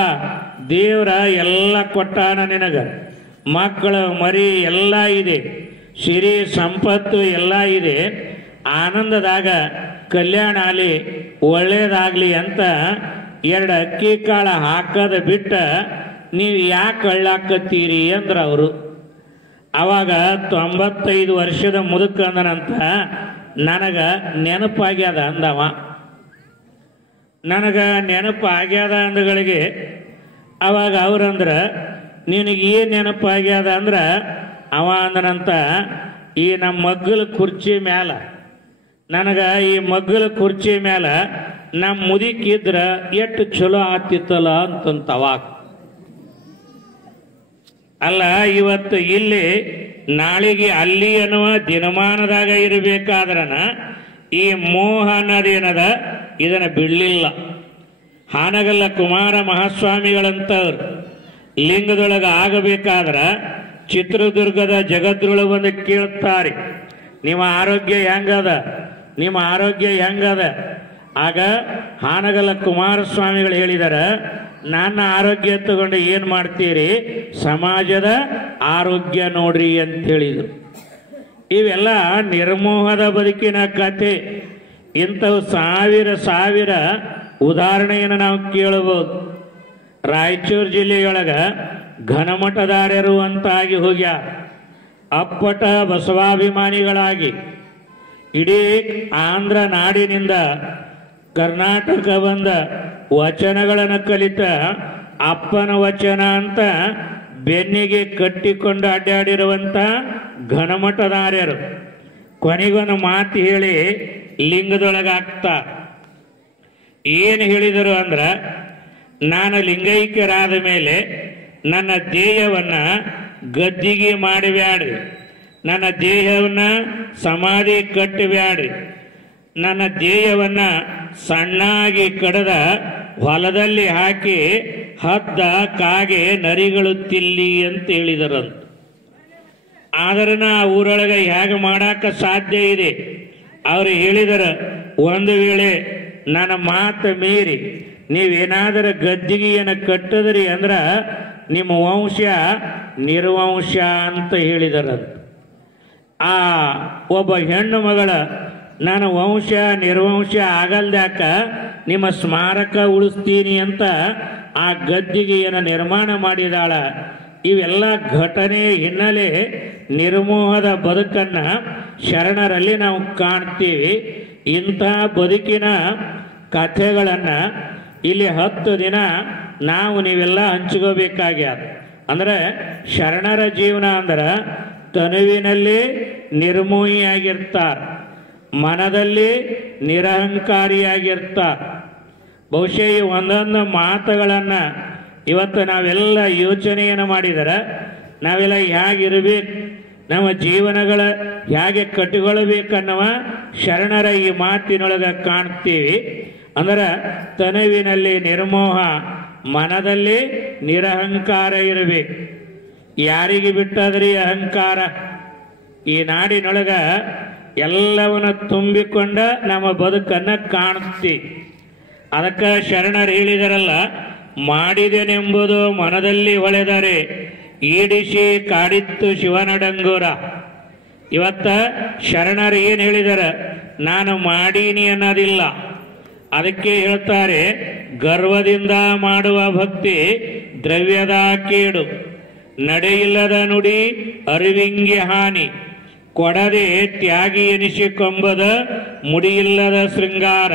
ದೇವ್ರ ಎಲ್ಲ ಕೊಟ್ಟಾನ ನಿನಗ, ಮಕ್ಕಳು ಮರಿ ಎಲ್ಲ ಇದೆ, ಸಿರಿ ಸಂಪತ್ತು ಎಲ್ಲ ಇದೆ, ಆನಂದದಾಗ ಕಲ್ಯಾಣ ಆಗಲಿ, ಒಳ್ಳೇದಾಗಲಿ ಅಂತ 2 ಅಕ್ಕಿ ಕಾಳು ಹಾಕದ ಬಿಟ್ಟ ನೀವು ಯಾಕೆ ಅಳ್ಳಾಕತ್ತೀರಿ ಅಂದ್ರ ಅವರು. ಅವಾಗ 95 ವರ್ಷದ ಮುದುಕ ಅಂದನಂತ, ನನಗ ನೆನಪಾಗ್ಯದ ಅಂದವ. ನನಗ ನೆನಪಾಗ್ಯದ ಅಂದಗಳಿಗೆ ಅವಾಗ ಅವ್ರಂದ್ರ, ನಿನಗೆ ಏನು ನೆನಪಾಗ್ಯದ ಅಂದ್ರ, ಅವ ಅಂದನಂತ, ಈ ನಮ್ಮ ಮಗ್ಗಲ ಕುರ್ಚಿ ಮ್ಯಾಲ, ನನಗ ಈ ಮಗ್ಗಲ ಕುರ್ಚಿ ಮ್ಯಾಲ ನಮ್ಮ ಮುದುಕಿದ್ರ ಎಷ್ಟು ಚಲೋ ಆತಿತ್ತಲ್ಲ ಅಂತಂತವಾಗ. ಅಲ್ಲ, ಇವತ್ತು ಇಲ್ಲಿ ನಾಳೆಗೆ ಅಲ್ಲಿ ಅನ್ನುವ ದಿನಮಾನದಾಗ ಇರಬೇಕಾದ್ರನ ಈ ಮೋಹ ಅನ್ನೋದೇನದ ಇದನ್ನು ಬಿಡಲಿಲ್ಲ. ಹಾನಗಲ್ಲ ಕುಮಾರ ಮಹಾಸ್ವಾಮಿಗಳಂತವ್ರು ಲಿಂಗದೊಳಗೆ ಆಗಬೇಕಾದ್ರ ಚಿತ್ರದುರ್ಗದ ಜಗದ್ರುಳು ಬಂದು ಕೇಳ್ತಾರೆ, ನಿಮ್ಮ ಆರೋಗ್ಯ ಹೆಂಗದ, ನಿಮ್ಮ ಆರೋಗ್ಯ ಹೆಂಗದ? ಆಗ ಹಾನಗಲ್ಲ ಕುಮಾರಸ್ವಾಮಿಗಳು ಹೇಳಿದಾರ, ನನ್ನ ಆರೋಗ್ಯ ತಗೊಂಡು ಏನು ಮಾಡ್ತೀರಿ, ಸಮಾಜದ ಆರೋಗ್ಯ ನೋಡ್ರಿ ಅಂತ ಹೇಳಿದರು. ಇವೆಲ್ಲ ನಿರ್ಮೋಹದ ಬದುಕಿನ ಕತೆ. ಇಂಥವು ಸಾವಿರ ಉದಾಹರಣೆಯನ್ನು ನಾವು ಕೇಳಬಹುದು. ರಾಯಚೂರು ಜಿಲ್ಲೆಯೊಳಗ ಘನಮಠದಾರ್ಯರು ಅಂತಾಗಿ ಹೋಗ್ಯಾರ. ಅಪ್ಪಟ ಬಸವಾಭಿಮಾನಿಗಳಾಗಿ ಇಡೀ ಆಂಧ್ರ ನಾಡಿನಿಂದ ಕರ್ನಾಟಕ ಬಂದ ವಚನಗಳನ್ನು ಕಲಿತ ಅಪ್ಪನ ವಚನ ಅಂತ ಬೆನ್ನಿಗೆ ಕಟ್ಟಿಕೊಂಡು ಅಡ್ಡಾಡಿರುವಂಥ ಘನಮಠದಾರ್ಯರು ಕೊನೆಗೊಂದು ಮಾತು ಹೇಳಿ ಲಿಂಗದೊಳಗಾಗ್ತಾ. ಏನು ಹೇಳಿದರು ಅಂದ್ರೆ, ನಾನು ಲಿಂಗೈಕ್ಯರಾದ ಮೇಲೆ ನನ್ನ ದೇಹವನ್ನು ಗದ್ದಿಗೆ ಮಾಡಬ್ಯಾಡ್ರಿ, ನನ್ನ ದೇಹವನ್ನು ಸಮಾಧಿ ಕಟ್ಟಬ್ಯಾಡ್ರಿ, ನನ್ನ ದೇಹವನ್ನು ಸಣ್ಣಾಗಿ ಕಡದ ಹೊಲದಲ್ಲಿ ಹಾಕಿ ಹದ್ದ ಕಾಗೆ ನರಿಗಳು ತಿಲ್ಲಿ ಅಂತ ಹೇಳಿದರಂತ. ಆದರೆ ನಾ ಊರೊಳಗೆ ಹೇಗೆ ಮಾಡಾಕ ಸಾಧ್ಯ ಇದೆ? ಅವರು ಹೇಳಿದರು, ಒಂದು ವೇಳೆ ನನ್ನ ಮಾತು ಮೀರಿ ನೀವೇನಾದರೂ ಗದ್ದಿಗೆಯನ್ನು ಕಟ್ಟಿದ್ರಿ ಅಂದ್ರೆ ನಿಮ್ಮ ವಂಶ ನಿರ್ವಂಶ ಅಂತ ಹೇಳಿದರಂತ. ಆ ಒಬ್ಬ ಹೆಣ್ಣು ಮಗಳ ನಾನು ವಂಶ ನಿರ್ವಂಶ ಆಗಲ್ದಾಕ ನಿಮ್ಮ ಸ್ಮಾರಕ ಉಳಿಸ್ತೀನಿ ಅಂತ ಆ ಗದ್ದಿಗೆಯನ್ನು ನಿರ್ಮಾಣ ಮಾಡಿದಾಳ. ಇವೆಲ್ಲ ಘಟನೆ ಹಿನ್ನೆಲೆ ನಿರ್ಮೋಹದ ಬದುಕನ್ನು ಶರಣರಲ್ಲಿ ನಾವು ಕಾಣ್ತೀವಿ. ಇಂಥ ಬದುಕಿನ ಕಥೆಗಳನ್ನು ಇಲ್ಲಿ 10 ದಿನ ನಾವು ನೀವೆಲ್ಲ ಹಂಚ್ಕೋಬೇಕಾಗ್ಯಾದ. ಅಂದರೆ ಶರಣರ ಜೀವನ ಅಂದ್ರೆ ತನುವಿನಲ್ಲಿ ನಿರ್ಮೋಹಿಯಾಗಿರ್ತಾರೆ, ಮನದಲ್ಲಿ ನಿರಹಂಕಾರಿಯಾಗಿರ್ತಾರೆ. ಬಹುಶಃ ಈ ಒಂದೊಂದು ಮಾತುಗಳನ್ನು ಇವತ್ತು ನಾವೆಲ್ಲ ಯೋಚನೆಯನ್ನು ಮಾಡಿದರೆ ನಾವೆಲ್ಲ ಹೇಗಿರಬೇಕು, ನಮ್ಮ ಜೀವನಗಳ ಹೇಗೆ ಕಟ್ಟಿಕೊಳ್ಳಬೇಕನ್ನುವ ಶರಣರ ಈ ಮಾತಿನೊಳಗೆ ಕಾಣ್ತೀವಿ. ಅಂದ್ರೆ ತನುವಿನಲ್ಲಿ ನಿರ್ಮೋಹ, ಮನದಲ್ಲಿ ನಿರಹಂಕಾರ ಇರಬೇಕು. ಯಾರಿಗೆ ಬಿಟ್ಟದ್ರಿ ಅಹಂಕಾರ? ಈ ನಾಡಿನೊಳಗ ಎಲ್ಲವನ್ನ ತುಂಬಿಕೊಂಡ ನಮ್ಮ ಬದುಕನ್ನು ಕಾಣುತ್ತಿ. ಅದಕ್ಕೆ ಶರಣರು ಹೇಳಿದರಲ್ಲ, ಮಾಡಿದೆನೆಂಬುದು ಮನದಲ್ಲಿ ಹೊಳೆದರೆ ಈಡಿಸಿ ಕಾಡಿತ್ತು ಶಿವನಡಂಗೂರ. ಇವತ್ತ ಶರಣರು ಏನು ಹೇಳಿದಾರೆ? ನಾನು ಮಾಡೀನಿ ಅನ್ನೋದಿಲ್ಲ. ಅದಕ್ಕೆ ಹೇಳ್ತಾರೆ, ಗರ್ವದಿಂದ ಮಾಡುವ ಭಕ್ತಿ ದ್ರವ್ಯದ ಕೇಡು, ನಡೆಯಿಲ್ಲದ ನುಡಿ ಅರಿವಿಂಗೆ ಹಾನಿ, ಕೊಡದೆ ತ್ಯಾಗಿ ಎನಿಸಿಕೊಂಬದ ಮುಡಿಯಿಲ್ಲದ ಶೃಂಗಾರ,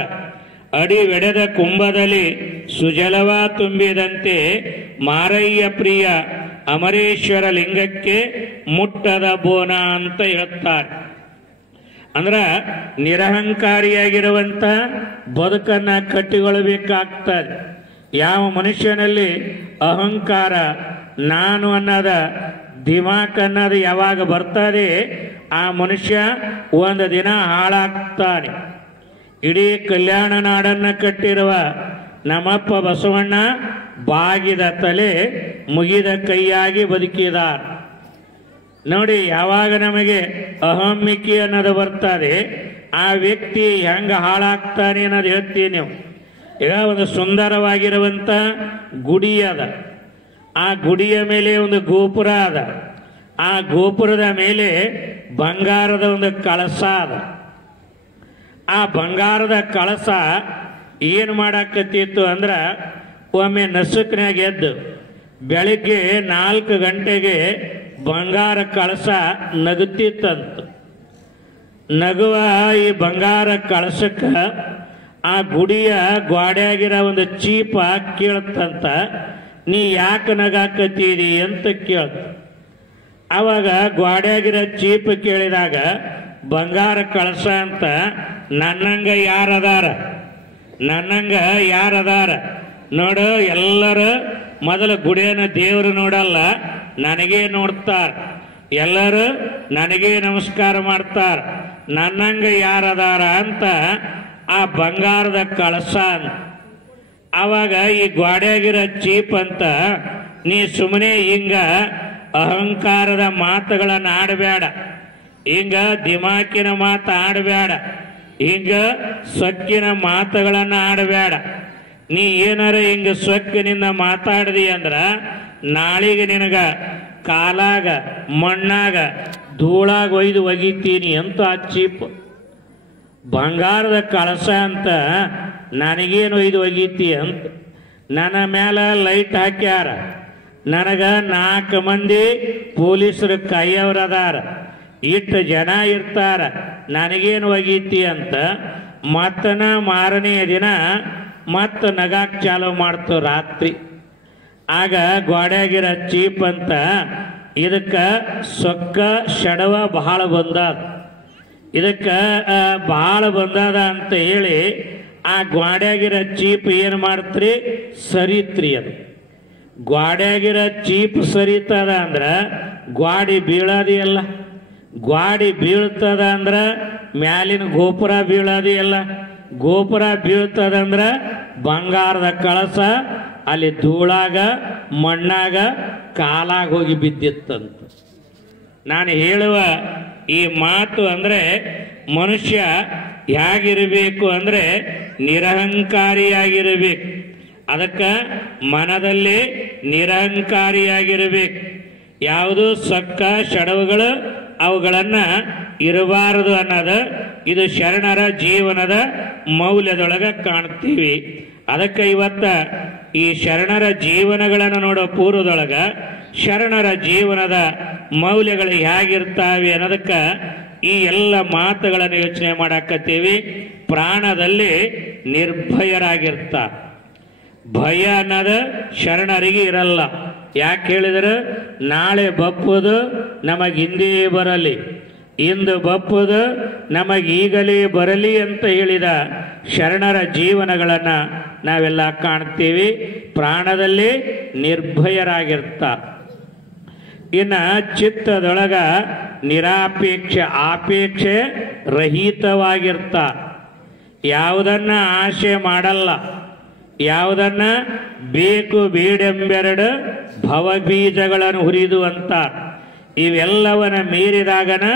ಅಡಿವೆಡೆದ ಕುಂಭದಲ್ಲಿ ಸುಜಲವ ತುಂಬಿದಂತೆ ಮಾರಯ್ಯ ಪ್ರಿಯ ಅಮರೇಶ್ವರ ಲಿಂಗಕ್ಕೆ ಮುಟ್ಟದ ಬೋನ ಅಂತ ಹೇಳ್ತಾರೆ. ಅಂದ್ರೆ ನಿರಹಂಕಾರಿಯಾಗಿರುವಂಥ ಬದುಕನ್ನು ಕಟ್ಟಿಕೊಳ್ಳಬೇಕಾಗ್ತದೆ. ಯಾವ ಮನುಷ್ಯನಲ್ಲಿ ಅಹಂಕಾರ, ನಾನು ಅನ್ನೋದ ದಿಮಾಕ್ ಅನ್ನೋದು ಯಾವಾಗ ಬರ್ತದೆ, ಆ ಮನುಷ್ಯ ಒಂದು ದಿನ ಹಾಳಾಗ್ತಾನೆ. ಇಡೀ ಕಲ್ಯಾಣ ನಾಡನ್ನು ಕಟ್ಟಿರುವ ನಮ್ಮಪ್ಪ ಬಸವಣ್ಣ ಬಾಗಿದ ತಲೆ ಮುಗಿದ ಕೈಯಾಗಿ ಬದುಕಿದಾರ. ನೋಡಿ, ಯಾವಾಗ ನಮಗೆ ಅಹಮ್ಮಿಕೆ ಅನ್ನೋದು ಬರ್ತದೆ, ಆ ವ್ಯಕ್ತಿ ಹೆಂಗೆ ಹಾಳಾಗ್ತಾನೆ ಅನ್ನೋದು ಹೇಳ್ತೀವಿ ನೀವು. ಈಗ ಒಂದು ಸುಂದರವಾಗಿರುವಂಥ ಗುಡಿ ಅದ, ಆ ಗುಡಿಯ ಮೇಲೆ ಒಂದು ಗೋಪುರ ಅದ, ಆ ಗೋಪುರದ ಮೇಲೆ ಬಂಗಾರದ ಒಂದು ಕಳಸ ಅದ. ಆ ಬಂಗಾರದ ಕಳಸ ಏನು ಮಾಡಾಕತ್ತಿತ್ತು ಅಂದ್ರೆ, ಒಮ್ಮೆ ನಸುಕಿನಾಗ ಎದ್ದು ಬೆಳಿಗ್ಗೆ 4 ಗಂಟೆಗೆ ಬಂಗಾರ ಕಳಸ ನಗುತ್ತಿತ್ತಂತ. ನಗುವ ಈ ಬಂಗಾರ ಕಳಸಕ್ಕೆ ಆ ಗುಡಿಯ ಗೋಡೆಯಾಗಿರೋ ಒಂದು ಚೀಪ ಕೇಳ್ತಂತ, ನೀ ಯಾಕೆ ನಗಾಕತ್ತೀರಿ ಅಂತ ಕೇಳ್ತ. ಆವಾಗ ಗೋಡೆಯಾಗಿರೋ ಚೀಪ್ ಕೇಳಿದಾಗ ಬಂಗಾರ ಕಳಸ ಅಂತ, ನನ್ನಂಗ ಯಾರದಾರ, ನನ್ನಂಗ ಯಾರದಾರ ನೋಡು, ಎಲ್ಲರೂ ಮೊದಲು ಗುಡಿಯನ್ನ ದೇವರು ನೋಡಲ್ಲ, ನನಗೇ ನೋಡ್ತಾರ, ಎಲ್ಲರೂ ನನಗೇ ನಮಸ್ಕಾರ ಮಾಡ್ತಾರ, ನನ್ನಂಗ ಯಾರದಾರ ಅಂತ ಆ ಬಂಗಾರದ ಕಳಸ. ಆವಾಗ ಈ ಗೋಡೆಯಾಗಿರೋ ಚೀಪ್ ಅಂತ, ನೀ ಸುಮ್ಮನೆ ಹಿಂಗ ಅಹಂಕಾರದ ಮಾತುಗಳನ್ನು ಆಡಬೇಡ, ಹಿಂಗ ದಿಮಾಕಿನ ಮಾತು ಆಡಬೇಡ, ಹಿಂಗ ಸೊಕ್ಕಿನ ಮಾತುಗಳನ್ನು ಆಡಬೇಡ. ನೀ ಏನಾರ ಹಿಂಗ ಸೊಕ್ಕಿನಿಂದ ಮಾತಾಡಿದಿ ಅಂದ್ರ ನಾಳೆಗೆ ನಿನಗ ಕಾಲಾಗ ಮಣ್ಣಾಗ ಧೂಳಾಗ ಒಯ್ದು ಒಗಿತೀನಿ ಅಂತ ಆ ಚೀಪ್. ಬಂಗಾರದ ಕಳಸ ಅಂತ ನನಗೇನು ಒಯ್ದು ಒಗಿತಿ ಅಂತ. ನನ್ನ ಮೇಲೆ ಲೈಟ್ ಹಾಕ್ಯಾರ, ನನಗ 4 ಮಂದಿ ಪೊಲೀಸರು ಕೈಯವ್ರದಾರ, ಇಷ್ಟು ಜನ ಇರ್ತಾರ, ನನಗೇನು ಒಗೀತಿ ಅಂತ. ಮತ್ತನ ಮಾರನೆಯ ದಿನ ಮತ್ತೆ ನಗಾಕ್ ಚಾಲು ಮಾಡ್ತು ರಾತ್ರಿ. ಆಗ ಗೋಡೆಯಾಗಿರೋ ಚೀಪ್ ಅಂತ, ಇದಕ್ಕೆ ಸೊಕ್ಕ ಶಡವ ಬಹಳ ಬಂದದ, ಇದಕ್ಕೆ ಬಹಳ ಬಂದದ ಅಂತ ಹೇಳಿ ಆ ಗೋಡೆಯಾಗಿರೋ ಚೀಪ್ ಏನು ಮಾಡ್ತ್ರಿ, ಸರಿತ್ರಿ. ಅದು ಗೋಡೆಯಾಗಿರೋ ಚೀಪ್ ಸರಿತದ ಅಂದ್ರೆ ಗೋಡಿ ಬೀಳೋದಿಲ್ಲ, ಗೋಡಿ ಬೀಳ್ತದ ಅಂದ್ರೆ ಮ್ಯಾಲಿನ ಗೋಪುರ ಬೀಳೋದಿಲ್ಲ, ಗೋಪುರ ಬೀಳ್ತದಂದ್ರೆ ಬಂಗಾರದ ಕಳಸ ಅಲ್ಲಿ ಧೂಳಾಗ ಮಣ್ಣಾಗ ಕಾಲಾಗ ಹೋಗಿ ಬಿದ್ದಿತ್ತಂತ. ನಾನು ಹೇಳುವ ಈ ಮಾತು ಅಂದರೆ, ಮನುಷ್ಯ ಹೇಗಿರಬೇಕು ಅಂದರೆ ನಿರಹಂಕಾರಿಯಾಗಿರಬೇಕು. ಅದಕ್ಕೆ ಮನದಲ್ಲಿ ನಿರಹಂಕಾರಿಯಾಗಿರಬೇಕು. ಯಾವುದು ಸೊಕ್ಕ ಶಡವುಗಳು ಅವುಗಳನ್ನು ಇರಬಾರದು ಅನ್ನೋದು ಇದು ಶರಣರ ಜೀವನದ ಮೌಲ್ಯದೊಳಗೆ ಕಾಣ್ತೀವಿ. ಅದಕ್ಕೆ ಇವತ್ತ ಈ ಶರಣರ ಜೀವನಗಳನ್ನು ನೋಡೋ ಪೂರ್ವದೊಳಗೆ ಶರಣರ ಜೀವನದ ಮೌಲ್ಯಗಳು ಹೇಗಿರ್ತಾವೆ ಅನ್ನೋದಕ್ಕೆ ಈ ಎಲ್ಲ ಮಾತುಗಳನ್ನು ಯೋಚನೆ ಮಾಡಾಕತ್ತೀವಿ. ಪ್ರಾಣದಲ್ಲಿ ನಿರ್ಭಯರಾಗಿರ್ತಾರೆ. ಭಯ ಅನ್ನೋದು ಶರಣರಿಗೆ ಇರಲ್ಲ. ಯಾಕೆ ಹೇಳಿದರೆ, ನಾಳೆ ಬಪ್ಪುದು ನಮಗಿಂದೇ ಬರಲಿ, ಇಂದು ಬಪ್ಪುದು ನಮಗೀಗಲೇ ಬರಲಿ ಅಂತ ಹೇಳಿದ ಶರಣರ ಜೀವನಗಳನ್ನು ನಾವೆಲ್ಲ ಕಾಣ್ತೀವಿ. ಪ್ರಾಣದಲ್ಲಿ ನಿರ್ಭಯರಾಗಿರ್ತಾರೆ. ಇನ್ನ ಚಿತ್ತದೊಳಗ ನಿರಾಪೇಕ್ಷೆ ಆಪೇಕ್ಷೆ ರಹಿತವಾಗಿರ್ತಾರ. ಯಾವುದನ್ನ ಆಶೆ ಮಾಡಲ್ಲ, ಯಾವುದನ್ನ ಬೇಕು ಬೇಡೆಂಬೆರಡು ಭವಬೀಜಗಳನ್ನು ಹುರಿದು ಅಂತಾರ. ಇವೆಲ್ಲವನ್ನ ಮೀರಿದಾಗನ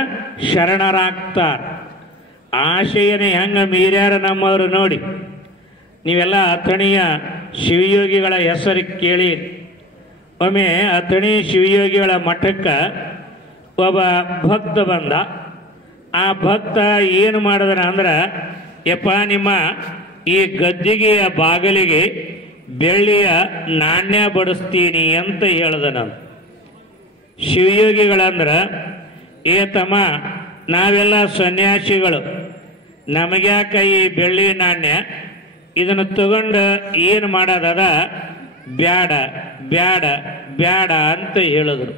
ಶರಣರಾಗ್ತಾರ. ಆಶೆಯನ್ನ ಹೆಂಗ ಮೀರ್ಯಾರ ನಮ್ಮವರು ನೋಡಿ. ನೀವೆಲ್ಲ ಅಥಣಿಯ ಶಿವಯೋಗಿಗಳ ಹೆಸರು ಕೇಳಿ. ಒಮ್ಮೆ ಅಥಣಿ ಶಿವಯೋಗಿಗಳ ಮಠಕ್ಕೆ ಒಬ್ಬ ಭಕ್ತ ಬಂದ. ಆ ಭಕ್ತ ಏನು ಮಾಡಿದನ ಅಂದ್ರೆ, ಯಪ್ಪ ನಿಮ್ಮ ಈ ಗದ್ದಿಗೆಯ ಬಾಗಿಲಿಗೆ ಬೆಳ್ಳಿಯ ನಾಣ್ಯ ಬಡಿಸ್ತೀನಿ ಅಂತ ಹೇಳ್ದ. ನಾನು ಶಿವಯೋಗಿಗಳಂದ್ರೆ, ಏ ತಮ್ಮ ನಾವೆಲ್ಲ ಸನ್ಯಾಸಿಗಳು, ನಮಗ್ಯಾಕ ಈ ಬೆಳ್ಳಿ ನಾಣ್ಯ, ಇದನ್ನು ತಗೊಂಡು ಏನು ಮಾಡೋದದ, ಬ್ಯಾಡ ಬ್ಯಾಡ ಬ್ಯಾಡ ಅಂತ ಹೇಳಿದ್ರು.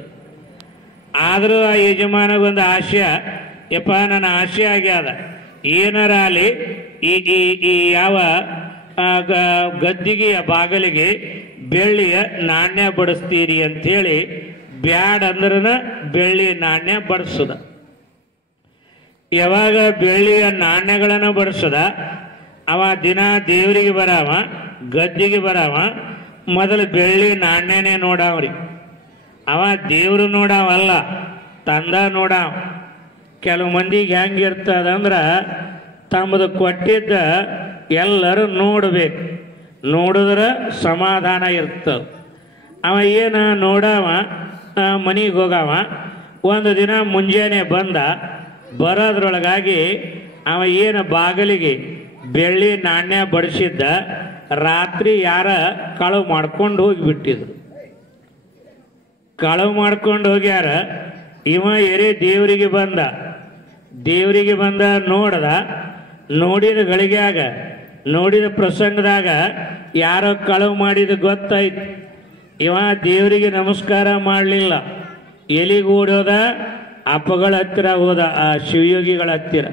ಆದರೂ ಆ ಯಜಮಾನಗೊಂದು ಆಶೆ, ಯಪ್ಪ ನನ್ನ ಆಶೆ ಆಗ್ಯಾದ, ಏನಾರ ಅಲ್ಲಿ ಈ ಯಾವ ಗದ್ದಿಗೆಯ ಬಾಗಿಲಿಗೆ ಬೆಳ್ಳಿಯ ನಾಣ್ಯ ಬಡಿಸ್ತೀರಿ ಅಂಥೇಳಿ ಬ್ಯಾಡ ಅಂದ್ರನ ಬೆಳ್ಳಿ ನಾಣ್ಯ ಬಡಿಸದ. ಯಾವಾಗ ಬೆಳ್ಳಿಯ ನಾಣ್ಯಗಳನ್ನು ಬಡಿಸದ, ಅವ ದಿನ ದೇವರಿಗೆ ಬರಾವ, ಗದ್ದಿಗೆ ಬರಾವ, ಮೊದಲು ಬೆಳ್ಳಿ ನಾಣ್ಯನೇ ನೋಡಾವ್ರಿ. ಅವ ದೇವ್ರು ನೋಡಾವಲ್ಲ, ತಂದ ನೋಡಾವ. ಕೆಲವು ಮಂದಿಗೆ ಹೆಂಗಿರ್ತದಂದ್ರೆ, ತಮ್ಮದು ಕೊಟ್ಟಿದ್ದ ಎಲ್ಲರೂ ನೋಡ್ಬೇಕು, ನೋಡಿದ್ರೆ ಸಮಾಧಾನ ಇರ್ತದೆ. ಅವ ಏನು ನೋಡಾವ, ಮನೆಗೆ ಹೋಗವ. ಒಂದು ದಿನ ಮುಂಜಾನೆ ಬಂದ, ಬರೋದ್ರೊಳಗಾಗಿ ಅವ ಏನು ಬಾಗಿಲಿಗೆ ಬೆಳ್ಳಿ ನಾಣ್ಯ ಬಡಿಸಿದ್ದ, ರಾತ್ರಿ ಯಾರ ಕಳವು ಮಾಡ್ಕೊಂಡು ಹೋಗಿಬಿಟ್ಟಿದ್ರು. ಕಳವು ಮಾಡ್ಕೊಂಡು ಹೋಗ್ಯಾರ. ಇವ ಎರೆ ದೇವರಿಗೆ ಬಂದ. ದೇವರಿಗೆ ಬಂದ ನೋಡ್ದ. ನೋಡಿದ ಗಳಿಗ್ಯಾಗ, ನೋಡಿದ ಪ್ರಸಂಗದಾಗ ಯಾರೋ ಕಳವು ಮಾಡಿದ ಗೊತ್ತಾಯ್ತು. ಇವ ದೇವರಿಗೆ ನಮಸ್ಕಾರ ಮಾಡಲಿಲ್ಲ. ಎಲಿಗೆ ಓಡೋದ, ಅಪ್ಪಗಳ ಹತ್ತಿರ ಹೋದ, ಆ ಶಿವಯೋಗಿಗಳ ಹತ್ತಿರ.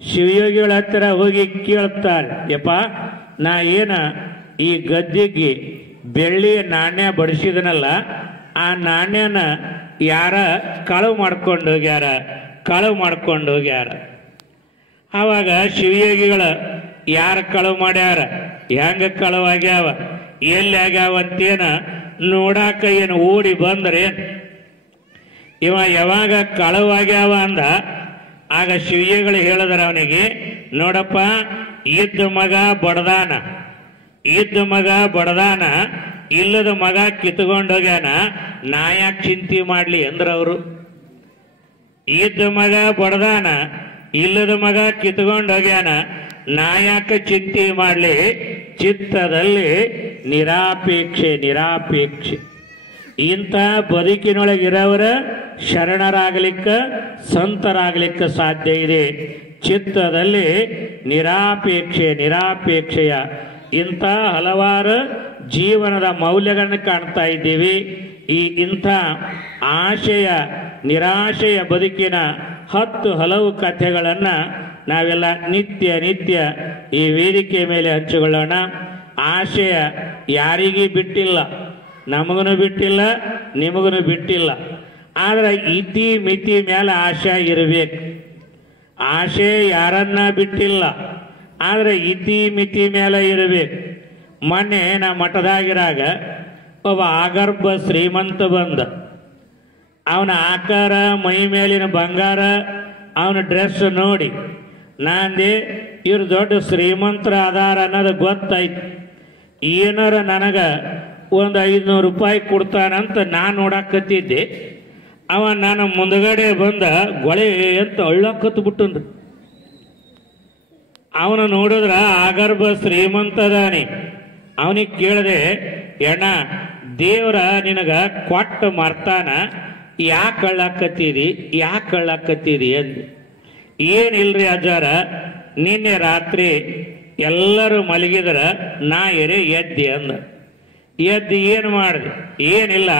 ಶಿವಯೋಗಿಗಳ ಹತ್ತಿರ ಹೋಗಿ ಕೇಳ್ತಾರೆ, ಯಪ್ಪ ನಾ ಏನ ಈ ಗದ್ದಿಗೆ ಬೆಳ್ಳಿಯ ನಾಣ್ಯ ಬಡಿಸಿದನಲ್ಲ, ಆ ನಾಣ್ಯನ ಯಾರ ಕಳವು ಮಾಡ್ಕೊಂಡು ಹೋಗ್ಯಾರ, ಕಳವು ಮಾಡ್ಕೊಂಡು ಹೋಗ್ಯಾರ. ಆವಾಗ ಶಿವಯೋಗಿಗಳ ಯಾರು ಕಳವು ಮಾಡ್ಯಾರ, ಹೆಂಗ ಕಳವಾಗ್ಯಾವ, ಎಲ್ಲಿ ಆಗ್ಯಾವ ಅಂತೇನ ನೋಡಾಕ ಏನು ಓಡಿ ಬಂದ್ರೆ, ಇವ ಯಾವಾಗ ಕಳವಾಗ್ಯಾವ ಅಂದ, ಆಗ ಶಿವಯೋಗಿಗಳು ಹೇಳಿದ್ರ ಅವನಿಗೆ, ನೋಡಪ್ಪ ಇದ್ದ ಮಗ ಬಡದಾನ, ಇದ್ದ ಮಗ ಬಡದಾನ, ಇಲ್ಲದ ಮಗ ಕಿತ್ಕೊಂಡೋಗ್ಯಾನ, ನಾ ಯಾಕೆ ಚಿಂತೆ ಮಾಡ್ಲಿ ಅಂದ್ರವರು. ಇದ್ದ ಮಗ ಬಡದಾನ, ಇಲ್ಲದ ಮಗ ಕಿತ್ಕೊಂಡೋಗ್ಯಾನ, ನಾ ಯಾಕೆ ಚಿಂತೆ ಮಾಡ್ಲಿ. ಚಿತ್ತದಲ್ಲಿ ನಿರಾಪೇಕ್ಷೆ, ನಿರಾಪೇಕ್ಷೆ. ಇಂಥ ಬದುಕಿನೊಳಗಿರೋವರ ಶರಣರಾಗಲಿಕ್ಕ, ಸಂತರಾಗಲಿಕ್ಕೆ ಸಾಧ್ಯ ಇದೆ. ಚಿತ್ತದಲ್ಲಿ ನಿರಾಪೇಕ್ಷೆ, ನಿರಾಪೇಕ್ಷೆಯ ಇಂಥ ಹಲವಾರು ಜೀವನದ ಮೌಲ್ಯಗಳನ್ನು ಕಾಣ್ತಾ ಇದ್ದೀವಿ. ಇಂಥ ಆಶೆಯ ನಿರಾಶೆಯ ಬದುಕಿನ 10 ಹಲವು ಕಥೆಗಳನ್ನು ನಾವೆಲ್ಲ ನಿತ್ಯ ನಿತ್ಯ ಈ ವೇದಿಕೆ ಮೇಲೆ ಹಂಚಿಕೊಳ್ಳೋಣ. ಆಶೆಯ ಯಾರಿಗೂ ಬಿಟ್ಟಿಲ್ಲ, ನಮಗೂ ಬಿಟ್ಟಿಲ್ಲ, ನಿಮಗೂ ಬಿಟ್ಟಿಲ್ಲ. ಆದರೆ ಇತಿ ಮಿತಿ ಮೇಲೆ ಆಶೆ ಇರಬೇಕು. ಆಶೆ ಯಾರನ್ನ ಬಿಟ್ಟಿಲ್ಲ, ಆದರೆ ಇತಿ ಮಿತಿ ಮೇಲೆ ಇರಬೇಕು. ಮೊನ್ನೆ ನಾ ಮಠದಾಗಿರಾಗ ಒಬ್ಬ ಆಗರ್ಭ ಶ್ರೀಮಂತ ಬಂದ. ಅವನ ಆಕಾರ, ಮೈ ಮೇಲಿನ ಬಂಗಾರ, ಅವನ ಡ್ರೆಸ್ ನೋಡಿ ನಾಂದೆ ಇವ್ರು ದೊಡ್ಡ ಶ್ರೀಮಂತರ ಅದಾರ ಅನ್ನೋದು ಗೊತ್ತಾಯ್ತು. ಏನಾರ ನನಗೆ ಒಂದು 500 ರೂಪಾಯಿ ಕೊಡ್ತಾನಂತ ನಾನು ನೋಡಾಕತ್ತಿದ್ದೆ. ಅವ ನಾನು ಮುಂದಗಡೆ ಬಂದ ಗೊಳೆ ಅಂತ ಅಳ್ಳಾಕತ್ಬಿಟ್ಟನ್ರಿ. ಅವನು ನೋಡಿದ್ರ ಆಗರ್ಭ ಶ್ರೀಮಂತದಾನಿ. ಅವನಿಗೆ ಕೇಳಿದೆ, ಎಣ್ಣ ದೇವರ ನಿನಗ ಕೊಟ್ಟ ಮರ್ತಾನ, ಯಾಕೆ ಅಳ್ಳಾಕತ್ತೀರಿ, ಯಾಕೆ ಅಳ್ಳಾಕತ್ತೀರಿ ಅಂದು. ಏನಿಲ್ರಿ ಅಜ್ಜಾರ, ನಿನ್ನೆ ರಾತ್ರಿ ಎಲ್ಲರೂ ಮಲಗಿದ್ರ ನಾ ಎದ್ದೆ ಅಂದ. ಎದ್ದು ಏನು ಮಾಡಿದೆ? ಏನಿಲ್ಲ,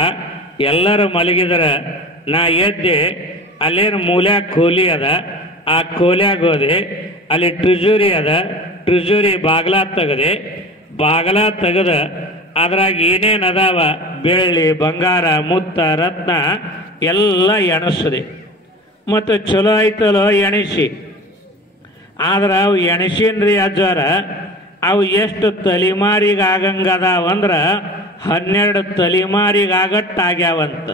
ಎಲ್ಲರೂ ಮಲಗಿದ್ರ ನಾ ಎದ್ದೆ. ಅಲ್ಲೇನು ಮೂಲ್ಯಾಗ ಕೋಲಿ ಅದ, ಆ ಕೋಲ್ಯಾಗ ಹೋದೆ. ಅಲ್ಲಿ ಟ್ರಿಜುರಿ ಅದ, ಟ್ರಿಜುರಿ ಬಾಗ್ಲ ತೆಗದೆ. ಬಾಗ್ಲ ತೆಗೆದ ಅದ್ರಾಗ ಏನೇನು ಅದಾವ ಬೆಳ್ಳಿ ಬಂಗಾರ ಮುತ್ತ ರತ್ನ ಎಲ್ಲ ಎಣಿಸ್ದೆ. ಮತ್ತು ಚಲೋ ಆಯ್ತಲ್ಲೋ ಎಣಿಸಿ. ಆದ್ರೆ ಅವು ಎಣಿಸಿನ್ರಿ ಅಜ್ಜಾರ, ಅವು ಎಷ್ಟು ತಲೆಮಾರಿಗೆ ಆಗಂಗದಾವಂದ್ರೆ 12 ತಲೆಮಾರಿಗೆ ಆಗಟ್ಟಾಗ್ಯಾವಂತ.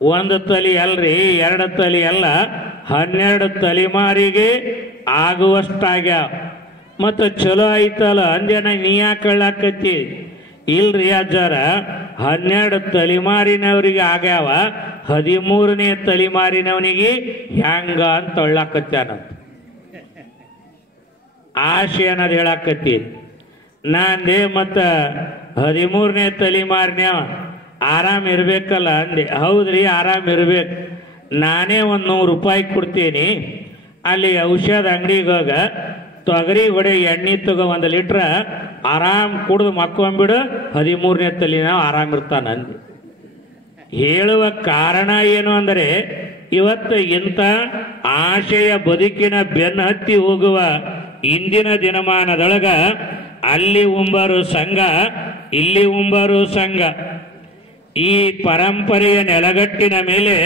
ಒಂದು ತಲೆ ಅಲ್ರಿ, 2 ತಲೆ ಅಲ್ಲ, 12 ತಲೆಮಾರಿಗೆ ಆಗುವಷ್ಟಾಗ್ಯಾವ. ಮತ್ತು ಚಲೋ ಆಯ್ತಲ್ಲ ಅಂದೇನ ನೀ ಯಾಕೆ ಹೇಳಾಕತ್ತಿ? ಇಲ್ರಿ ಅಜ್ಜಾರ, 12 ತಲೆಮಾರಿನವ್ರಿಗೆ ಆಗ್ಯಾವ, 13ನೇ ತಲೆಮಾರಿನವನಿಗೆ ಹ್ಯಾಂಗ ಅಂತ ಹೇಳಾಕತ್ಯಾನಂತ. ಆಶೆ ಅನ್ನೋದು ಹೇಳಾಕತ್ತಿ. ನಾಂದೆ ಮತ್ತು 13ನೇ ತಲೆಮಾರಿನವ ಆರಾಮ್ ಇರ್ಬೇಕಲ್ಲ ಅಂದೆ. ಹೌದ್ರಿ, ಆರಾಮ್ ಇರ್ಬೇಕು. ನಾನೇ ಒಂದು 100 ರೂಪಾಯಿ ಕೊಡ್ತೀನಿ, ಅಲ್ಲಿ ಔಷಧ ಅಂಗಡಿಗೆ ಹೋಗ ತೊಗರಿ ಹೊಡೆ ಎಣ್ಣೆ ತಗೋ 1 ಲೀಟ್ರ್, ಆರಾಮ್ ಕುಡಿದು ಮಕ್ಕೊಂಬಿಡು, 13ನೇ ತಲೆನ ಆರಾಮ್ ಇರ್ತಾನ ಅಂದೆ. ಹೇಳುವ ಕಾರಣ ಏನು ಅಂದರೆ, ಇವತ್ತು ಇಂಥ ಆಶೆಯ ಬದುಕಿನ ಬೆನ್ನು ಹತ್ತಿ ಹೋಗುವ ಇಂದಿನ ದಿನಮಾನದೊಳಗ ಅಲ್ಲಿ ಉಂಬರು ಸಂಘ, ಇಲ್ಲಿ ಉಂಬರು ಸಂಘ. ಈ ಪರಂಪರೆಯ ನೆಲಗಟ್ಟಿನ ಮೇಲೆ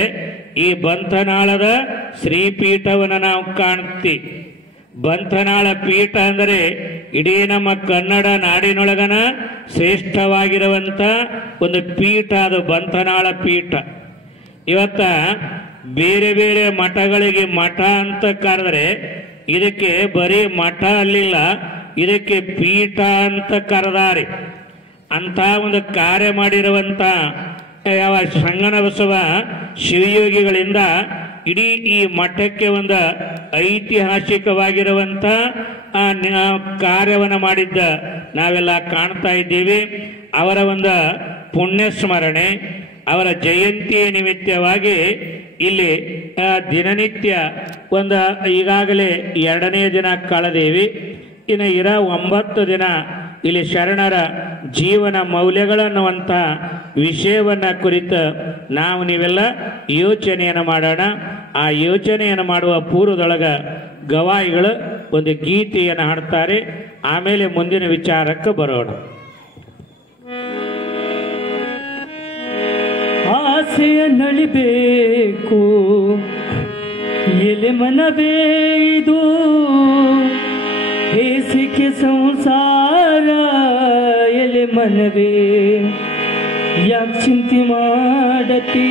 ಈ ಬಂತನಾಳದ ಶ್ರೀಪೀಠವನ್ನು ನಾವು ಕಾಣ್ತೀವಿ. ಬಂತನಾಳ ಪೀಠ ಅಂದರೆ ಇಡೀ ನಮ್ಮ ಕನ್ನಡ ನಾಡಿನೊಳಗನ ಶ್ರೇಷ್ಠವಾಗಿರುವಂಥ ಒಂದು ಪೀಠ, ಅದು ಬಂತನಾಳ ಪೀಠ. ಇವತ್ತ ಬೇರೆ ಬೇರೆ ಮಠಗಳಿಗೆ ಮಠ ಅಂತ ಕರೆದ್ರೆ ಇದಕ್ಕೆ ಬರೀ ಮಠ ಅಲ್ಲಿಲ್ಲ, ಇದಕ್ಕೆ ಪೀಠ ಅಂತ ಕರೆದಾರೆ. ಅಂತ ಒಂದು ಕಾರ್ಯ ಮಾಡಿರುವಂಥ ಯಾವ ಸಂಗನ ಬಸವ ಶಿವಯೋಗಿಗಳಿಂದ ಇಡೀ ಈ ಮಠಕ್ಕೆ ಒಂದು ಐತಿಹಾಸಿಕವಾಗಿರುವಂಥ ಕಾರ್ಯವನ್ನು ಮಾಡಿದ್ದ ನಾವೆಲ್ಲ ಕಾಣ್ತಾ ಇದ್ದೀವಿ. ಅವರ ಒಂದು ಪುಣ್ಯ ಸ್ಮರಣೆ, ಅವರ ಜಯಂತಿಯ ನಿಮಿತ್ತವಾಗಿ ಇಲ್ಲಿ ದಿನನಿತ್ಯ ಒಂದು ಈಗಾಗಲೇ 2ನೇ ದಿನ ಕಳೆದೇವಿ. ಇನ್ನು 9 ದಿನ ಇಲ್ಲಿ ಶರಣರ ಜೀವನ ಮೌಲ್ಯಗಳನ್ನುವಂಥ ವಿಷಯವನ್ನು ಕುರಿತು ನಾವು ನೀವೆಲ್ಲ ಯೋಚನೆಯನ್ನು ಮಾಡೋಣ. ಆ ಯೋಚನೆಯನ್ನು ಮಾಡುವ ಪೂರ್ವದೊಳಗ ಗವಾಯಿಗಳು ಒಂದು ಗೀತೆಯನ್ನು ಹಾಡ್ತಾರೆ. ಆಮೇಲೆ ಮುಂದಿನ ವಿಚಾರಕ್ಕೆ ಬರೋಣ. ಆಸೆಯ ನಳಿಬೇಕು ಎಲೆ ಮನವೇ ಇದು, ಹೇಸಿಕೆ ಸಂಸಾರ ಎಲೆ ಮನವೇ, ಯಾಕೆ ಚಿಂತೆ ಮಾಡತಿ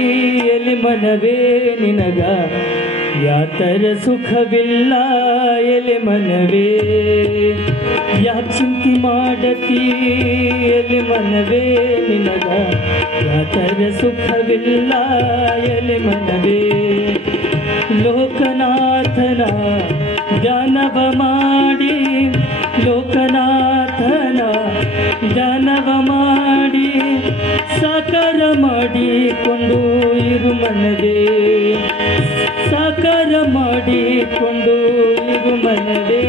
ಎಲೆ ಮನವೇ, ನಿನಗ ಯಾತರ ಸುಖವಿಲ್ಲ ಎಲೆ ಮನವೇ, ಯಾಕೆ ಚಿಂತೆ ಮಾಡತಿ ಎಲೆ ಮನವೇ, ನಿನಗ ಯಾತರ ಸುಖವಿಲ್ಲ ಎಲೆ ಮನವೇ. ಲೋಕನಾಥನ ಧ್ಯಾನವ ಮಾಡಿ, ಲೋಕನಾಥನ ಧ್ಯಾನವ ಮಾಡಿ, ಸಾಕಾರ ಮಾಡಿಕೊಂಡು ಇರು ಮನವೇ, ಸಾಕಾರ ಮಾಡಿಕೊಂಡು ಇರು ಮನವೇ,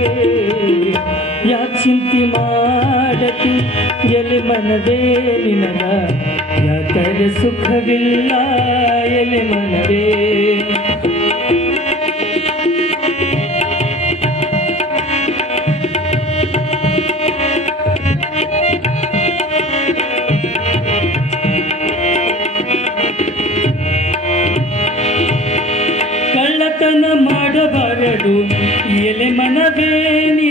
ಯಾಕೆ ಚಿಂತೆ ಮಾಡತಿ ಎಲೆ ಮನವೇ, ನಿನಗ ಯಾಕರೆ ಸುಖವಿಲ್ಲ ಎಲೆ ಮನವೇ. ಕಳ್ಳತನ ಮಾಡಬಾರದು ಎಲೆ ಮನವೇ, ನೀ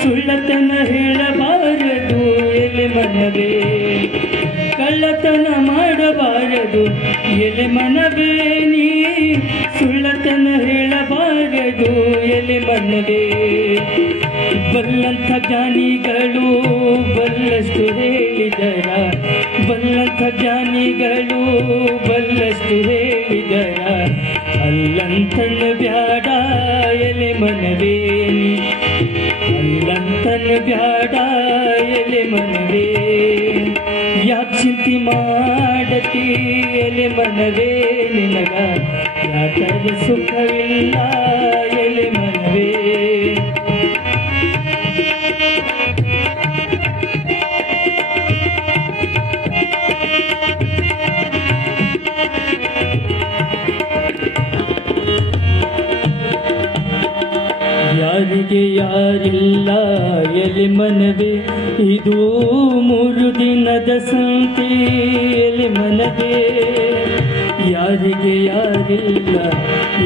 ಸುಳ್ಳತನ ಹೇಳಬಾರದು ಎಲೆ ಮನವೇ, ಕಳ್ಳತನ ಮಾಡಬಾರದು ಎಲೆ ಮನವೇ, ನೀ ಸುಳ್ಳತನ ಹೇಳಬಾರದು ಎಲೆ ಮನವೇ. ಬಲ್ಲಂಥ ಜ್ಞಾನಿಗಳು ಬಲ್ಲಷ್ಟು ಹೇಳಿದರ, ಬಲ್ಲಂಥ ಜ್ಞಾನಿಗಳು ಬಲ್ಲಷ್ಟು ಹೇಳಿದರ, ಅಲ್ಲಂತನ ಬ್ಯಾಡ ಎಲೆ ಮನವೇ, ಅಲ್ಲಂತನ ಬ್ಯಾಡ ಎಲೆ ಮನವೇ, ಯಾಕೆ ಚಿಂತೆ ಮಾಡತಿ ಎಲೆ ಮನವೇ, ನಿನಗ ಯಾಕರ ಸುಖವಿಲ್ಲ ಎಲೆ ಮನವೇ. ಯಾರಿಗೆ ಯಾರಿಲ್ಲ ಎಲೆ ಮನವೇ, ಇದು 3 ದಿನದ ಸಂತೆ ಎಲೆ ಮನವೇ. ಯಾರಿಗೆ ಯಾರಿಲ್ಲ,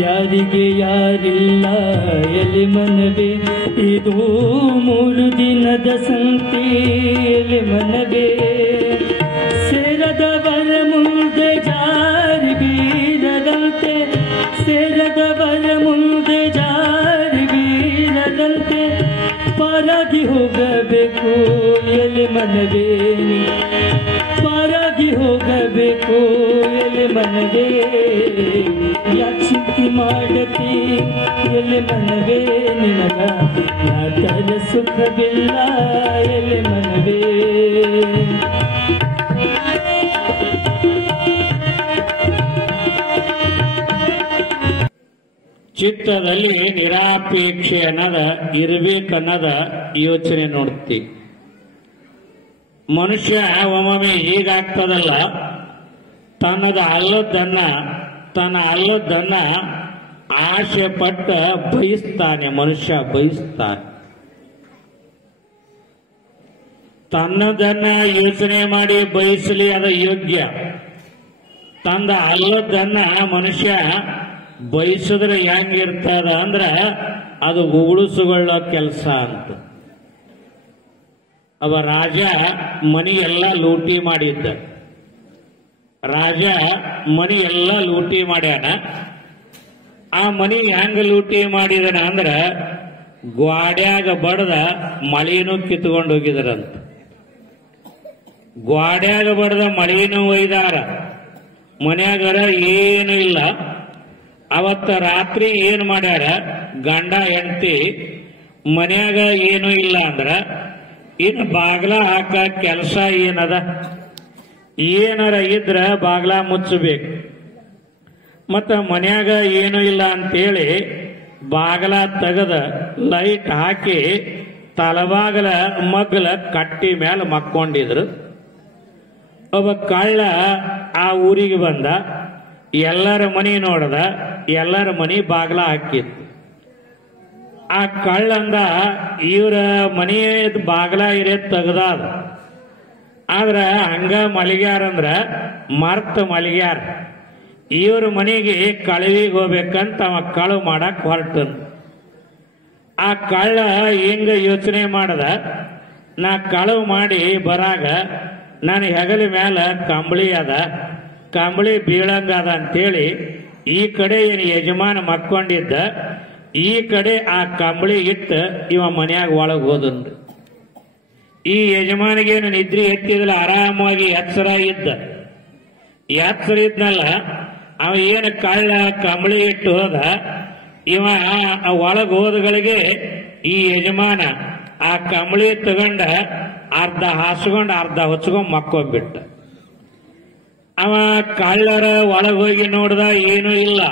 ಯಾರಿಗೆ ಯಾರಿಲ್ಲ ಎಲೆ ಮನವೇ, ಇದು 3 ದಿನದ ಸಂತೆ ಎಲೆ ಮನವೇ. ಸೇರದವರ ಮುಂದೆ ಜಾರಿ ಬೀರದಂತೆ, ಸೇರದವರ ಮುಂದೆ ಜಾರಿ ಬೀರದಂತೆ, ಪಾರಾಗಿ ಹೋಗಬೇಕು ಎಲೆ ಮನವೇ, ಪಾರಾಗಿ ಹೋಗಬೇಕು ಎಲೆ ಮನವೇ. ಯಾಕೆ ಚಿಂತೆ ಮಾಡತಿ ಎಲೆ ಮನವೇ, ನಿನಗ ಯಾಕರ ಸುಖವಿಲ್ಲ ಎಲೆ ಮನವೇ. ಚಿತ್ತದಲ್ಲಿ ನಿರಾಪೇಕ್ಷೆ ಅನ್ನದ ಇರಬೇಕನ್ನದ ಯೋಚನೆ ನೋಡ್ತಿ. ಮನುಷ್ಯ ಒಮ್ಮೊಮ್ಮೆ ಹೀಗಾಗ್ತದಲ್ಲ, ತನ್ನ ಅಲ್ಲದನ್ನ ಆಸೆ ಪಟ್ಟ ಬಯಸ್ತಾನೆ. ಮನುಷ್ಯ ಬಯಸ್ತಾನೆ, ತನ್ನದನ್ನ ಯೋಚನೆ ಮಾಡಿ ಬಯಸಲಿ, ಅದು ಯೋಗ್ಯ. ತಂದ ಅಲ್ಲದನ್ನ ಮನುಷ್ಯ ಬಯಸಿದ್ರೆ ಹೆಂಗಿರ್ತದ ಅಂದ್ರ ಅದು ಉಗುಳಿಸಿಕೊಳ್ಳೋ ಕೆಲಸ ಅಂತ. ಅವ ರಾಜ ಮನಿ ಎಲ್ಲ ಲೂಟಿ ಮಾಡಿದ್ದ. ರಾಜ ಮನಿ ಎಲ್ಲ ಲೂಟಿ ಮಾಡ್ಯಾನ. ಆ ಮನಿ ಹೆಂಗ ಲೂಟಿ ಮಾಡಿದನ ಅಂದ್ರ ಗ್ವಾಡ್ಯಾಗ ಬಡದ ಮಳಿನೂ ಕಿತ್ಕೊಂಡು ಹೋಗಿದ್ರಂತ. ಗ್ವಾಡ್ಯಾಗ ಬಡದ ಮಳಿನೂ ಒಯ್ದಾರ, ಮನ್ಯಾಗರ ಏನು ಇಲ್ಲ. ಅವತ್ತ ರಾತ್ರಿ ಏನ್ ಮಾಡ್ಯಾರ, ಗಂಡ ಹೆಂಡತಿ ಮನ್ಯಾಗ ಏನು ಇಲ್ಲ ಅಂದ್ರ ಇನ್ನು ಬಾಗ್ಲ ಹಾಕ ಕೆಲಸ ಏನದ, ಏನಾರ ಇದ್ರ ಬಾಗ್ಲ ಮುಚ್ಚಬೇಕು. ಮತ್ತ ಮನ್ಯಾಗ ಏನು ಇಲ್ಲ ಅಂತೇಳಿ ಬಾಗಲ ತೆಗದ ಲೈಟ್ ಹಾಕಿ ತಲಬಾಗಲ ಮಗ್ಲ ಕಟ್ಟಿ ಮೇಲೆ ಮಕ್ಕೊಂಡಿದ್ರು. ಒಬ್ಬ ಕಳ್ಳ ಆ ಊರಿಗೆ ಬಂದ, ಎಲ್ಲರ ಮನಿ ನೋಡದ, ಎಲ್ಲರ ಮನಿ ಬಾಗ್ಲ ಹಾಕಿತ್ತು. ಆ ಕಳ್ಳಂದ ಇವ್ರ ಮನಿ ಬಾಗ್ಲ ಇರೇ ತೆಗ್ದಾದ. ಆದ್ರ ಹಂಗ ಮಲಗ್ಯಾರಂದ್ರ ಮರ್ತ ಮಲಗ್ಯಾರ. ಇವ್ರ ಮನೆಗೆ ಕಳವಿಗೆ ಹೋಗ್ಬೇಕಂತ ಅವ ಕಳು ಮಾಡಕ್ ಹೊರಟನ್. ಆ ಕಳ್ಳ ಹಿಂಗ ಯೋಚನೆ ಮಾಡದ, ನಾ ಕಳವು ಮಾಡಿ ಬರಾಗ ನಾನು ಹೆಗಲ ಮ್ಯಾಲ ಕಂಬಳಿ ಅದ, ಕಂಬಳಿ ಬೀಳಂಗದ ಅಂತೇಳಿ ಈ ಕಡೆ ಏನು ಯಜಮಾನ ಮಕ್ಕೊಂಡಿದ್ದ, ಈ ಕಡೆ ಆ ಕಂಬಳಿ ಇಟ್ಟು ಇವ ಮನ್ಯಾಗ ಒಳಗೆ ಹೋದನ್ರಿ. ಈ ಯಜಮಾನಿಗೇನು ನಿದ್ರಿ ಎತ್ತಿದ್ಲ, ಆರಾಮಾಗಿ ಎಚ್ಚರ ಇದ್ದ. ಎಚ್ಚರ ಇದ್ನಲ್ಲ, ಅವ ಏನು ಕಳ್ಳ ಕಂಬಳಿ ಇಟ್ಟು ಹೋದ, ಇವ ಒಳಗೆ ಹೋದಗಳಿಗೆ ಈ ಯಜಮಾನ ಆ ಕಂಬಳಿ ತಗೊಂಡ ಅರ್ಧ ಹಾಸ್ಕೊಂಡ್ ಅರ್ಧ ಹೊಚ್ಕೊಂಡ್ ಮಕ್ಕೊಂಡ್ಬಿಟ್ಟ. ಅವ ಕಳ್ಳರ ಒಳಗೆ ಹೋಗಿ ನೋಡ್ದ, ಏನೂ ಇಲ್ಲ.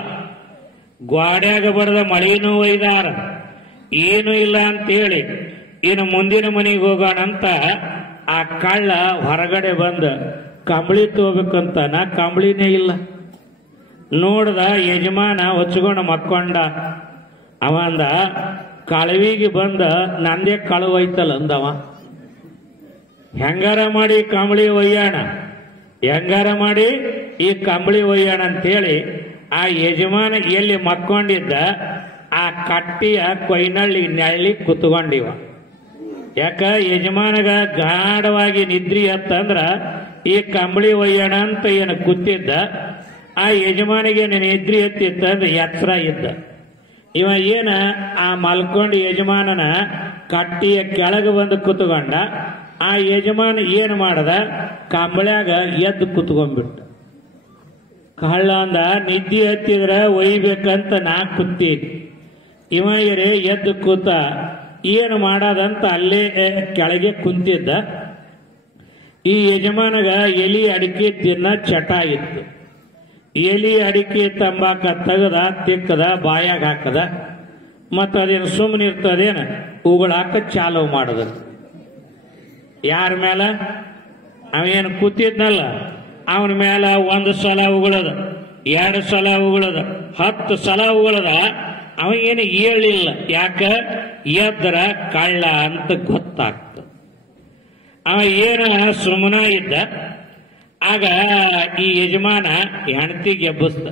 ಗ್ವಾಡ್ಯಾಗ ಬಡದ ಮಳಿನೂ ಒಯ್ದಾರ, ಏನೂ ಇಲ್ಲ ಅಂತೇಳಿ ಇನ್ನು ಮುಂದಿನ ಮನೆಗೆ ಹೋಗೋಣಂತ ಆ ಕಳ್ಳ ಹೊರಗಡೆ ಬಂದ ಕಂಬಳಿ ತಗೋಬೇಕಂತ, ನಾ ಕಂಬಳಿನೇ ಇಲ್ಲ. ನೋಡ್ದ ಯಜಮಾನ ಹೊಚ್ಕೊಂಡು ಮಕ್ಕೊಂಡ. ಅವಂದ ಕಳವಿಗೆ ಬಂದ ನಂದೇ ಕಳವು ಐತಲ್ಲ ಅಂದವ. ಹೆಂಗಾರ ಮಾಡಿ ಕಂಬಳಿ ಒಯ್ಯಾಣ, ಹೆಂಗಾರ ಮಾಡಿ ಈ ಕಂಬಳಿ ಒಯ್ಯಾಣ ಅಂತೇಳಿ ಆ ಯಜಮಾನ ಎಲ್ಲಿ ಮಕ್ಕೊಂಡಿದ್ದ ಆ ಕಟ್ಟಿಯ ಕೊಯ್ನಳ್ಳಿ ನೆಳ್ಳಿ ಕುತ್ಕೊಂಡಿವ. ಯಾಕ ಯಜಮಾನಗ ಗಾಢವಾಗಿ ನಿದ್ರಿ ಹತ್ತಂದ್ರ ಈ ಕಂಬಳಿ ಒಯ್ಯೋಣ ಅಂತ ಏನು ಕೂತಿದ್ದ. ಆ ಯಜಮಾನಿಗೆ ನಿದ್ರಿ ಹತ್ತಿತ್ತಂದ್ರೆ ಎಚ್ಚರ ಇದ್ದ. ಇವ ಏನ ಆ ಮಲ್ಕೊಂಡು ಯಜಮಾನನ ಕಟ್ಟಿಯ ಕೆಳಗೆ ಬಂದು ಕುತ್ಕೊಂಡ. ಆ ಯಜಮಾನ ಏನು ಮಾಡದ, ಕಂಬಳ್ಯಾಗ ಎದ್ದು ಕುತ್ಕೊಂಡ್ಬಿಟ್ಟ. ಕಳ್ಳ ಅಂದ, ನಿದ್ದೆ ಹತ್ತಿದ್ರ ಒಯ್ಬೇಕಂತ ನಾ ಕೂತೀನಿ. ಇವ ಎದ್ದು ಕೂತ ಏನು ಮಾಡದಂತ ಅಲ್ಲೇ ಕೆಳಗೆ ಕುಂತಿದ್ದ. ಈ ಯಜಮಾನಗ ಎಲಿ ಅಡಿಕೆ ತಿನ್ನ ಚಟ ಇತ್ತು. ಎಲಿ ಅಡಿಕೆ ತಂಬಾಕ ತೆಗದ ತಿಕ್ಕದ ಬಾಯಾಗ ಹಾಕದ. ಮತ್ತ ಅದೇನು ಸುಮ್ಮನೆ ಇರ್ತದೇನ ಉಗುಳಾಕ ಚಾಲು ಮಾಡದ. ಯಾರ ಮೇಲ? ಅವೇನು ಕೂತಿದ್ನಲ್ಲ ಅವನ ಮೇಲ 1 ಸಲ ಉಗುಳದ, 2 ಸಲ ಉಗುಳದ, 10 ಸಲ ಉಗುಳದ. ಅವಗೇನು ಹೇಳಿಲ್ಲ. ಯಾಕ? ಎದ್ರ ಕಳ್ಳ ಅಂತ ಗೊತ್ತಾಗ್ತದೆ. ಅವ ಏನ ಸುಮ್ಮನ ಇದ್ದ. ಆಗ ಈ ಯಜಮಾನ ಹೆಂಡತಿಗೆ ಎಬ್ಬಿಸ್ದ,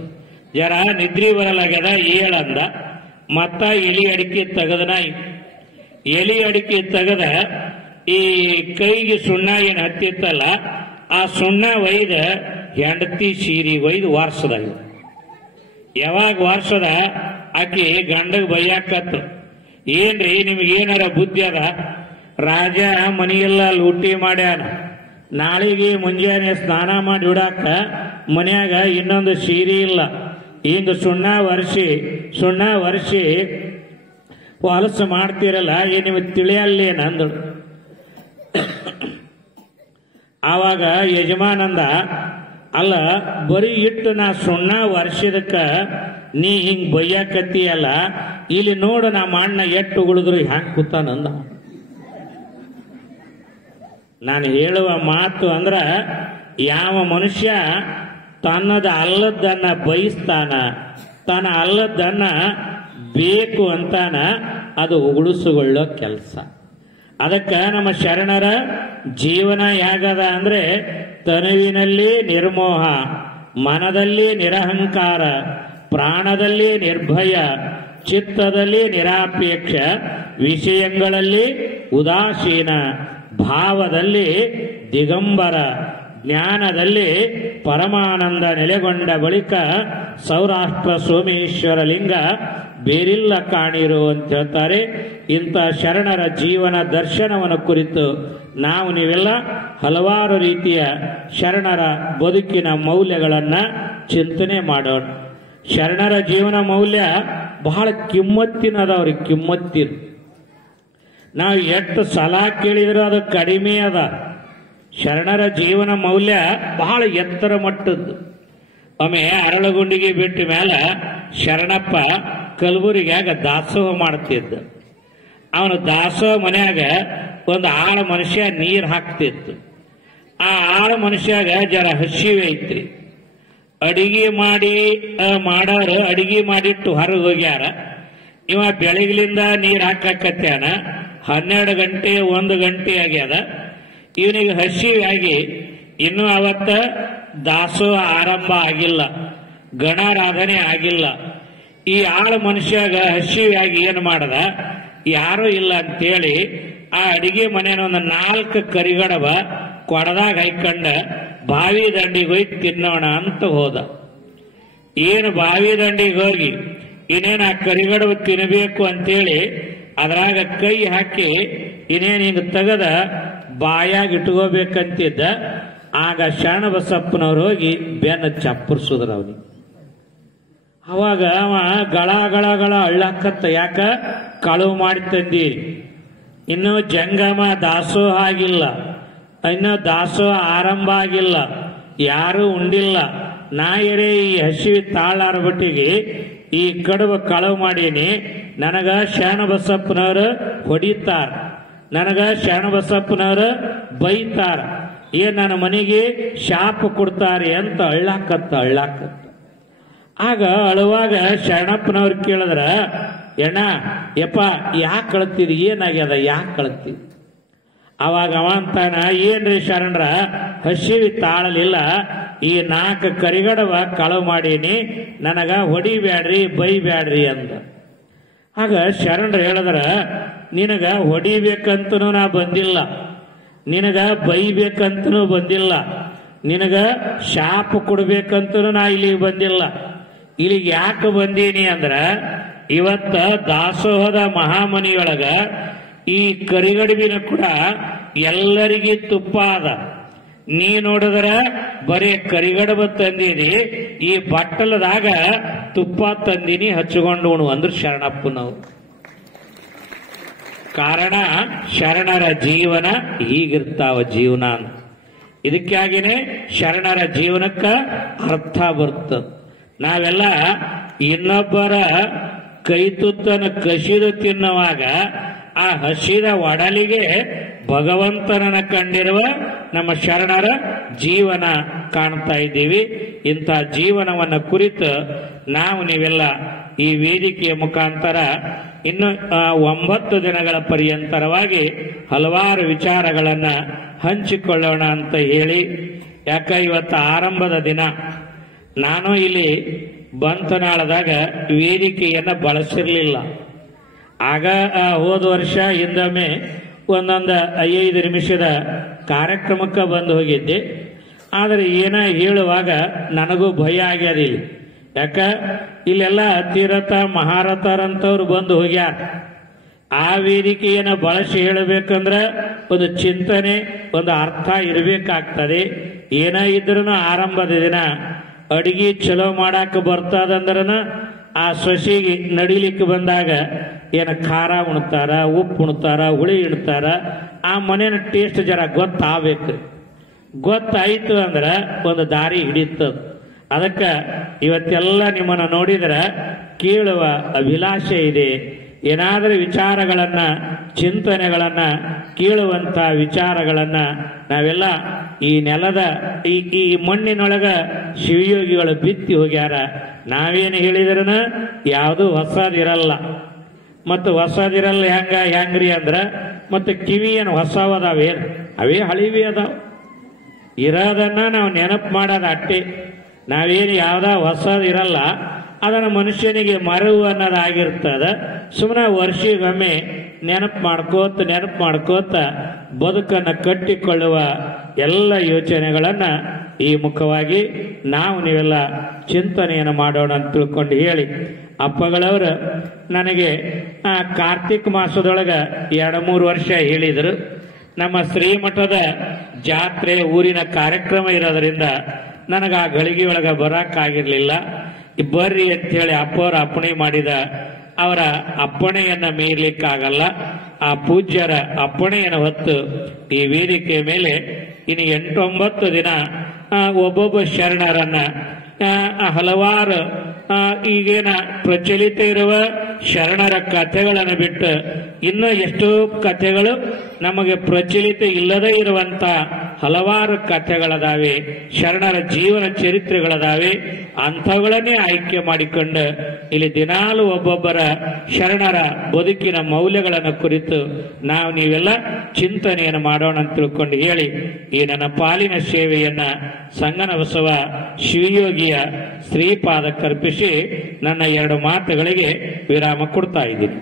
ಜರ ನಿದ್ರಿ ಬರಲಾಗ್ಯದ ಏಳಂದ. ಮತ್ತ ಎಲಿ ಅಡಿಕೆ ತೆಗದನ. ಎಲಿ ಅಡಿಕೆ ತೆಗದ ಈ ಕೈಗೆ ಸುಣ್ಣ ಏನು ಹತ್ತಿತ್ತಲ್ಲ, ಆ ಸುಣ್ಣ ಒಯ್ದ ಹೆಂಡತಿ ಸೀರಿ ಒಯ್ದು ವಾರ್ಸದ. ಯಾವಾಗ ವಾರ್ಸದ ಆಕಿ ಗಂಡಗ್ ಬೈಯಾಕತ್ತು, ಏನ್ರಿ ನಿಮ್ಗೇನಾರ ಬುದ್ಧಿ ಅದ? ರಾಜ ಮನೆಯೆಲ್ಲ ಲೂಟಿ ಮಾಡ್ಯಾನ, ನಾಳೆಗೆ ಮುಂಜಾನೆ ಸ್ನಾನ ಮಾಡಿ ಬಿಡಾಕ ಮನ್ಯಾಗ ಇನ್ನೊಂದು ಸೀರೆ ಇಲ್ಲ, ಹಿಂಗ ಸುಣ್ಣ ವರ್ಷಿ ಹೊಲಸು ಮಾಡ್ತಿರಲ್ಲ, ನಿಮಗೆ ತಿಳಿಯಲ್ಲೇನ ಅಂದಳು. ಆವಾಗ ಯಜಮಾನಂದ, ಅಲ್ಲ ಬರೀ ಇಟ್ಟು ನಾ ಸುಣ್ಣ ವರ್ಷದಕ್ಕ ನೀ ಹಿಂಗ್ ಬೈಯಾಕತ್ತೀಯಲ್ಲ, ಇಲ್ಲಿ ನೋಡು ನಮ್ಮ ಅಣ್ಣ ಎಟ್ಟು ಉಳಿದ್ರು ಹ್ಯಾಂಗ್ ಕೂತಾನಂದ. ನಾನು ಹೇಳುವ ಮಾತು ಅಂದ್ರ, ಯಾವ ಮನುಷ್ಯ ತನ್ನದ ಅಲ್ಲದನ್ನ ಬಯಸ್ತಾನ, ತನ್ನ ಅಲ್ಲದನ್ನ ಬೇಕು ಅಂತಾನ, ಅದು ಉಗುಳಿಸಿಕೊಳ್ಳೋ ಕೆಲಸ. ಅದಕ್ಕೆ ನಮ್ಮ ಶರಣರ ಜೀವನ ಹೇಗದ ಅಂದ್ರೆ, ತನುವಿನಲ್ಲಿ ನಿರ್ಮೋಹ, ಮನದಲ್ಲಿ ನಿರಹಂಕಾರ, ಪ್ರಾಣದಲ್ಲಿ ನಿರ್ಭಯ, ಚಿತ್ತದಲ್ಲಿ ನಿರಾಪೇಕ್ಷ, ವಿಷಯಗಳಲ್ಲಿ ಉದಾಸೀನ, ಭಾವದಲ್ಲಿ ದಿಗಂಬರ, ಜ್ಞಾನದಲ್ಲಿ ಪರಮಾನಂದ ನೆಲೆಗೊಂಡ ಬಳಿಕ ಸೌರಾಷ್ಟ್ರ ಸೋಮೇಶ್ವರ ಲಿಂಗ ಬೇರಿಲ್ಲ ಕಾಣಿರು ಅಂತ ಹೇಳ್ತಾರೆ. ಇಂಥ ಶರಣರ ಜೀವನ ದರ್ಶನವನ್ನು ಕುರಿತು ನಾವು ನೀವೆಲ್ಲ ಹಲವಾರು ರೀತಿಯ ಶರಣರ ಬದುಕಿನ ಮೌಲ್ಯಗಳನ್ನು ಚಿಂತನೆ ಮಾಡೋಣ. ಶರಣರ ಜೀವನ ಮೌಲ್ಯ ಬಹಳ ಕಿಮ್ಮತ್ತಿನದವ್ರಿಗೆ, ಕಿಮ್ಮತ್ತಿನ. ನಾವು ಎಷ್ಟು ಸಲ ಕೇಳಿದ್ರು ಅದು ಕಡಿಮೆ ಅದ. ಶರಣರ ಜೀವನ ಮೌಲ್ಯ ಬಹಳ ಎತ್ತರ ಮಟ್ಟದ್ದು. ಒಮ್ಮೆ ಅರಳಗುಂಡಿಗೆ ಬಿಟ್ಟ ಮೇಲೆ ಶರಣಪ್ಪ ಕಲಬುರಗಿಯಾಗ ದಾಸೋಹ ಮಾಡ್ತಿದ್ದ. ಅವನು ದಾಸೋಹ ಮನ್ಯಾಗ ಒಂದು ಆಳ ಮನುಷ್ಯ ನೀರು ಹಾಕ್ತಿತ್ತು. ಆ ಆಳ ಮನುಷ್ಯಾಗ ಜರ ಹಸಿವೆ ಐತ್ರಿ. ಅಡಿಗೆ ಮಾಡೋರು ಅಡಿಗೆ ಮಾಡಿಟ್ಟು ಹೊರಗೆ ಹೋಗ್ಯಾರ. ಇವ ಬೆಳಗ್ಲಿಂದ ನೀರು ಹಾಕಕತ್ಯಾನ. 12 ಗಂಟೆ 1 ಗಂಟೆ ಆಗ್ಯದ. ಇವನಿಗೆ ಹಸಿವಾಗಿ ಇನ್ನೂ ಅವತ್ತ ದಾಸೋಹ ಆರಂಭ ಆಗಿಲ್ಲ, ಗಣಾರಾಧನೆ ಆಗಿಲ್ಲ. ಈ ಆಳು ಮನುಷ್ಯಾಗ ಹಸಿವಾಗಿ ಏನು ಮಾಡದ, ಯಾರೂ ಇಲ್ಲ ಅಂತೇಳಿ ಆ ಅಡಿಗೆ ಮನೆಯ ಒಂದು 4 ಕರಿಗಡಬ ಕೊಡದಾಗ ಹಾಯ್ಕೊಂಡ ಬಾವಿ ದಂಡಿಗೆ ಹೋಗಿ ತಿನ್ನೋಣ ಅಂತ ಹೋದ. ಏನು ಬಾವಿ ದಂಡಿಗೆ ಹೋಗಿ ಇನ್ನೇನು ಆ ಕರಿಗಡಬ ತಿನ್ನಬೇಕು ಅಂತೇಳಿ ಅದ್ರಾಗ ಕೈ ಹಾಕಿ ಇನ್ನೇನು ಹಿಂಗೆ ತೆಗದ ಬಾಯಾಗಿ ಇಟ್ಕೋಬೇಕಂತಿದ್ದ. ಆಗ ಶರಣಬಸಪ್ಪನವ್ರು ಹೋಗಿ ಬೆನ್ನ ಚಪ್ಪರ್ಸುದ್ರ ಅವನಿಗೆ. ಅವಾಗ ಅವ ಗಳ ಗಳ ಗಳ ಅಳ್ಳಾಕತ್ತ, ಯಾಕ ಕಳುವು ಮಾಡಿ ತಂದೀರಿ, ಇನ್ನೂ ಜಂಗಮ ದಾಸೋಹ ಆಗಿಲ್ಲ, ಇನ್ನೂ ದಾಸೋಹ ಆರಂಭ ಆಗಿಲ್ಲ, ಯಾರೂ ಉಂಡಿಲ್ಲ, ನಾಯರೇ ಈ ಹಸಿವಿ ತಾಳಾರ ಬಟ್ಟಿಗೆ ಈ ಕಡುಬ ಕಳುವು ಮಾಡೀನಿ, ನನಗ ಶರಣಬಸಪ್ಪನವರು ಹೊಡಿತಾರ, ನನಗ ಶರಣಬಸಪ್ಪನವರು ಬೈತಾರ, ಏನ್ ನನ್ನ ಮನೆಗೆ ಶಾಪ ಕೊಡ್ತಾರೆ ಅಂತ ಅಳ್ಳಾಕತ್ತ. ಆಗ ಅಳುವಾಗ ಶರಣಪ್ಪನವ್ರು ಕೇಳಿದ್ರ, ಎಣ್ಣ ಯಪ್ಪ ಯಾಕೆ ಕಳ್ತಿದ್, ಏನಾಗ್ಯದ, ಯಾಕೆ ಕಳ್ತಿದ್? ಅವಾಗ ಅವ ಅಂತಾನ, ಏನ್ರಿ ಶರಣರ ಹಸಿವಿ ತಾಳಲಿಲ್ಲ, ಈ 4 ಕರಿಗಡವ ಕಳುವು ಮಾಡೀನಿ, ನನಗ ಹೊಡಿಬ್ಯಾಡ್ರಿ ಬೈಬ್ಯಾಡ್ರಿ ಅಂದ. ಆಗ ಶರಣರು ಹೇಳಿದ್ರ, ನಿನಗ ಹೊಡಿಬೇಕಂತನೂ ನಾ ಬಂದಿಲ್ಲ, ನಿನಗ ಬೈಬೇಕಂತನೂ ಬಂದಿಲ್ಲ, ನಿನಗ ಶಾಪ ಕೊಡ್ಬೇಕಂತನೂ ನಾ ಇಲ್ಲಿಗೆ ಬಂದಿಲ್ಲ. ಇಲ್ಲಿಗೆ ಯಾಕೆ ಬಂದೀನಿ ಅಂದ್ರ, ಇವತ್ತ ದಾಸೋಹದ ಮಹಾಮನಿಯೊಳಗ ಈ ಕರಿಗಡುಬಿನ ಕೂಡ ಎಲ್ಲರಿಗೂ ತುಪ್ಪ ಅದ. ನೀ ನೋಡಿದ್ರ ಬರೀ ಕರಿಗಡಬ ತಂದೀನಿ, ಈ ಬಟ್ಟಲದಾಗ ತುಪ್ಪ ತಂದೀನಿ, ಹಚ್ಚಿಕೊಂಡು ಉಣು ಅಂದ್ರು ಶರಣಪ್ಪನವ್ರು. ಕಾರಣ ಶರಣರ ಜೀವನ ಹೀಗಿರ್ತಾವ ಜೀವನ ಅಂತ. ಇದಕ್ಕಾಗಿನೇ ಶರಣರ ಜೀವನಕ್ಕ ಅರ್ಥ ಬರ್ತದ. ನಾವೆಲ್ಲ ಇನ್ನೊಬ್ಬರ ಕೈ ತುತ್ತನ್ನು ಕಸಿದು ತಿನ್ನುವಾಗ ಆ ಹಸಿದ ಒಡಲಿಗೆ ಭಗವಂತನನ್ನ ಕಂಡಿರುವ ನಮ್ಮ ಶರಣರ ಜೀವನ ಕಾಣ್ತಾ ಇದ್ದೀವಿ. ಇಂಥ ಜೀವನವನ್ನು ಕುರಿತು ನಾವು ನೀವೆಲ್ಲ ಈ ವೇದಿಕೆಯ ಮುಖಾಂತರ ಇನ್ನು 9 ದಿನಗಳ ಪರ್ಯಂತರವಾಗಿ ಹಲವಾರು ವಿಚಾರಗಳನ್ನ ಹಂಚಿಕೊಳ್ಳೋಣ ಅಂತ ಹೇಳಿ, ಯಾಕ ಇವತ್ತು ಆರಂಭದ ದಿನ. ನಾನು ಇಲ್ಲಿ ಬಂತನಾಳದಾಗ ವೇದಿಕೆಯನ್ನ ಬಳಸಿರ್ಲಿಲ್ಲ. ಆಗ ಹೋದ ವರ್ಷ ಹಿಂದೊಮ್ಮೆ ಒಂದೊಂದು 5 ನಿಮಿಷದ ಕಾರ್ಯಕ್ರಮಕ್ಕೆ ಬಂದು ಹೋಗಿದ್ದೆ. ಆದರೆ ಏನ ಹೇಳುವಾಗ ನನಗೂ ಭಯ ಆಗ್ಯದಿಲ್ಲ. ಯಾಕ ಇಲ್ಲೆಲ್ಲ ತೀರಥ ಮಹಾರಥರಂತವ್ರು ಬಂದು ಹೋಗ್ಯಾರ. ಆ ವೇದಿಕೆಯನ್ನು ಬಳಸಿ ಹೇಳಬೇಕಂದ್ರ ಒಂದು ಚಿಂತನೆ, ಒಂದು ಅರ್ಥ ಇರಬೇಕಾಗ್ತದೆ. ಏನ ಇದ್ರೂ ಆರಂಭದ ದಿನ ಅಡಿಗೆ ಚಲೋ ಮಾಡಾಕ ಬರ್ತದಂದ್ರನ ಆ ಸೊಸಿಗೆ ನಡಿಲಿಕ್ಕೆ ಬಂದಾಗ ಏನ ಖಾರ ಉಣ್ತಾರ, ಉಪ್ಪು ಉಣ್ತಾರ, ಹುಳಿ ಇಡ್ತಾರ, ಆ ಮನೇನ ಟೇಸ್ಟ್ ಜರ ಗೊತ್ತಾಗಬೇಕು. ಗೊತ್ತಾಯ್ತು ಅಂದ್ರೆ ಒಂದು ದಾರಿ ಹಿಡಿತದ. ಅದಕ್ಕೆ ಇವತ್ತೆಲ್ಲ ನಿಮ್ಮನ್ನು ನೋಡಿದ್ರೆ ಕೇಳುವ ಅಭಿಲಾಷೆ ಇದೆ. ಏನಾದರೂ ವಿಚಾರಗಳನ್ನ, ಚಿಂತನೆಗಳನ್ನ, ಕೇಳುವಂತ ವಿಚಾರಗಳನ್ನ ನಾವೆಲ್ಲ ಈ ನೆಲದ ಈ ಮಣ್ಣಿನೊಳಗ ಶಿವಯೋಗಿಗಳು ಬಿತ್ತಿ ಹೋಗ್ಯಾರ. ನಾವೇನು ಹೇಳಿದ್ರನ ಯಾವುದು ಹೊಸದಿರಲ್ಲ. ಮತ್ತು ಹೊಸದಿರಲ್ಲ ಹೆಂಗ್ರಿ ಅಂದ್ರ ಮತ್ತೆ ಕಿವಿ ಏನು ಹೊಸವದಾವೇನು? ಅವೇ ಹಳಿವಿ ಅದಾವ. ಇರೋದನ್ನ ನಾವು ನೆನಪು ಮಾಡೋದು ಅಟ್ಟೆ. ನಾವೇನು ಯಾವ್ದ ಹೊಸದಿರಲ್ಲ, ಅದನ್ನು ಮನುಷ್ಯನಿಗೆ ಮರವು ಅನ್ನೋದಾಗಿರ್ತದ. ಸುಮ್ಮನೆ ವರ್ಷಿಗೊಮ್ಮೆ ನೆನಪು ಮಾಡ್ಕೋತ ಬದುಕನ್ನು ಕಟ್ಟಿಕೊಳ್ಳುವ ಎಲ್ಲ ಯೋಚನೆಗಳನ್ನ ಈ ಮುಖವಾಗಿ ನಾವು ನೀವೆಲ್ಲ ಚಿಂತನೆಯನ್ನು ಮಾಡೋಣ ಅಂತ ತಿಳ್ಕೊಂಡು ಹೇಳಿ, ಅಪ್ಪಗಳವರು ನನಗೆ ಕಾರ್ತಿಕ್ ಮಾಸದೊಳಗ 2-3 ವರ್ಷ ಹೇಳಿದರು. ನಮ್ಮ ಶ್ರೀಮಠದ ಜಾತ್ರೆ ಊರಿನ ಕಾರ್ಯಕ್ರಮ ಇರೋದ್ರಿಂದ ನನಗೆ ಆ ಗಳಿಗೆಯೊಳಗ ಬರೋಕ್ಕಾಗಿರ್ಲಿಲ್ಲ. ಬರ್ರಿ ಅಂತೇಳಿ ಅಪ್ಪವರು ಅಪ್ಪಣೆ ಮಾಡಿದ. ಅವರ ಅಪ್ಪಣೆಯನ್ನ ಮೀರ್ಲಿಕ್ಕಾಗಲ್ಲ. ಆ ಪೂಜ್ಯರ ಅಪ್ಪಣೆಯನ್ನು ಹೊತ್ತು ಈ ವೇದಿಕೆ ಮೇಲೆ ಇನ್ನು 8-9 ದಿನ ಒಬ್ಬೊಬ್ಬ ಶರಣರನ್ನ ಹಲವಾರು ಈಗೇನ ಪ್ರಚಲಿತ ಇರುವ ಶರಣರ ಕಥೆಗಳನ್ನು ಬಿಟ್ಟು ಇನ್ನು ಎಷ್ಟೋ ಕಥೆಗಳು ನಮಗೆ ಪ್ರಚಲಿತ ಇಲ್ಲದೇ ಇರುವಂತ ಹಲವಾರು ಕಥೆಗಳದಾವೆ, ಶರಣರ ಜೀವನ ಚರಿತ್ರೆಗಳದಾವೆ. ಅಂಥವುಗಳನ್ನೇ ಆಯ್ಕೆ ಮಾಡಿಕೊಂಡು ಇಲ್ಲಿ ದಿನಾಲು ಒಬ್ಬೊಬ್ಬರ ಶರಣರ ಬದುಕಿನ ಮೌಲ್ಯಗಳನ್ನು ಕುರಿತು ನಾವು ನೀವೆಲ್ಲ ಚಿಂತನೆಯನ್ನು ಮಾಡೋಣ ಅಂತ ತಿಳ್ಕೊಂಡು ಹೇಳಿ, ಈ ನನ್ನ ಪಾಲಿನ ಸೇವೆಯನ್ನ ಸಂಗನ ಬಸವ ಶಿವಯೋಗಿಯ ಶ್ರೀಪಾದ ಕರ್ಪಿಸಿ ನನ್ನ 2 ಮಾತುಗಳಿಗೆ ವಿರಾಮ ಕೊಡ್ತಾ ಇದ್ದೀನಿ.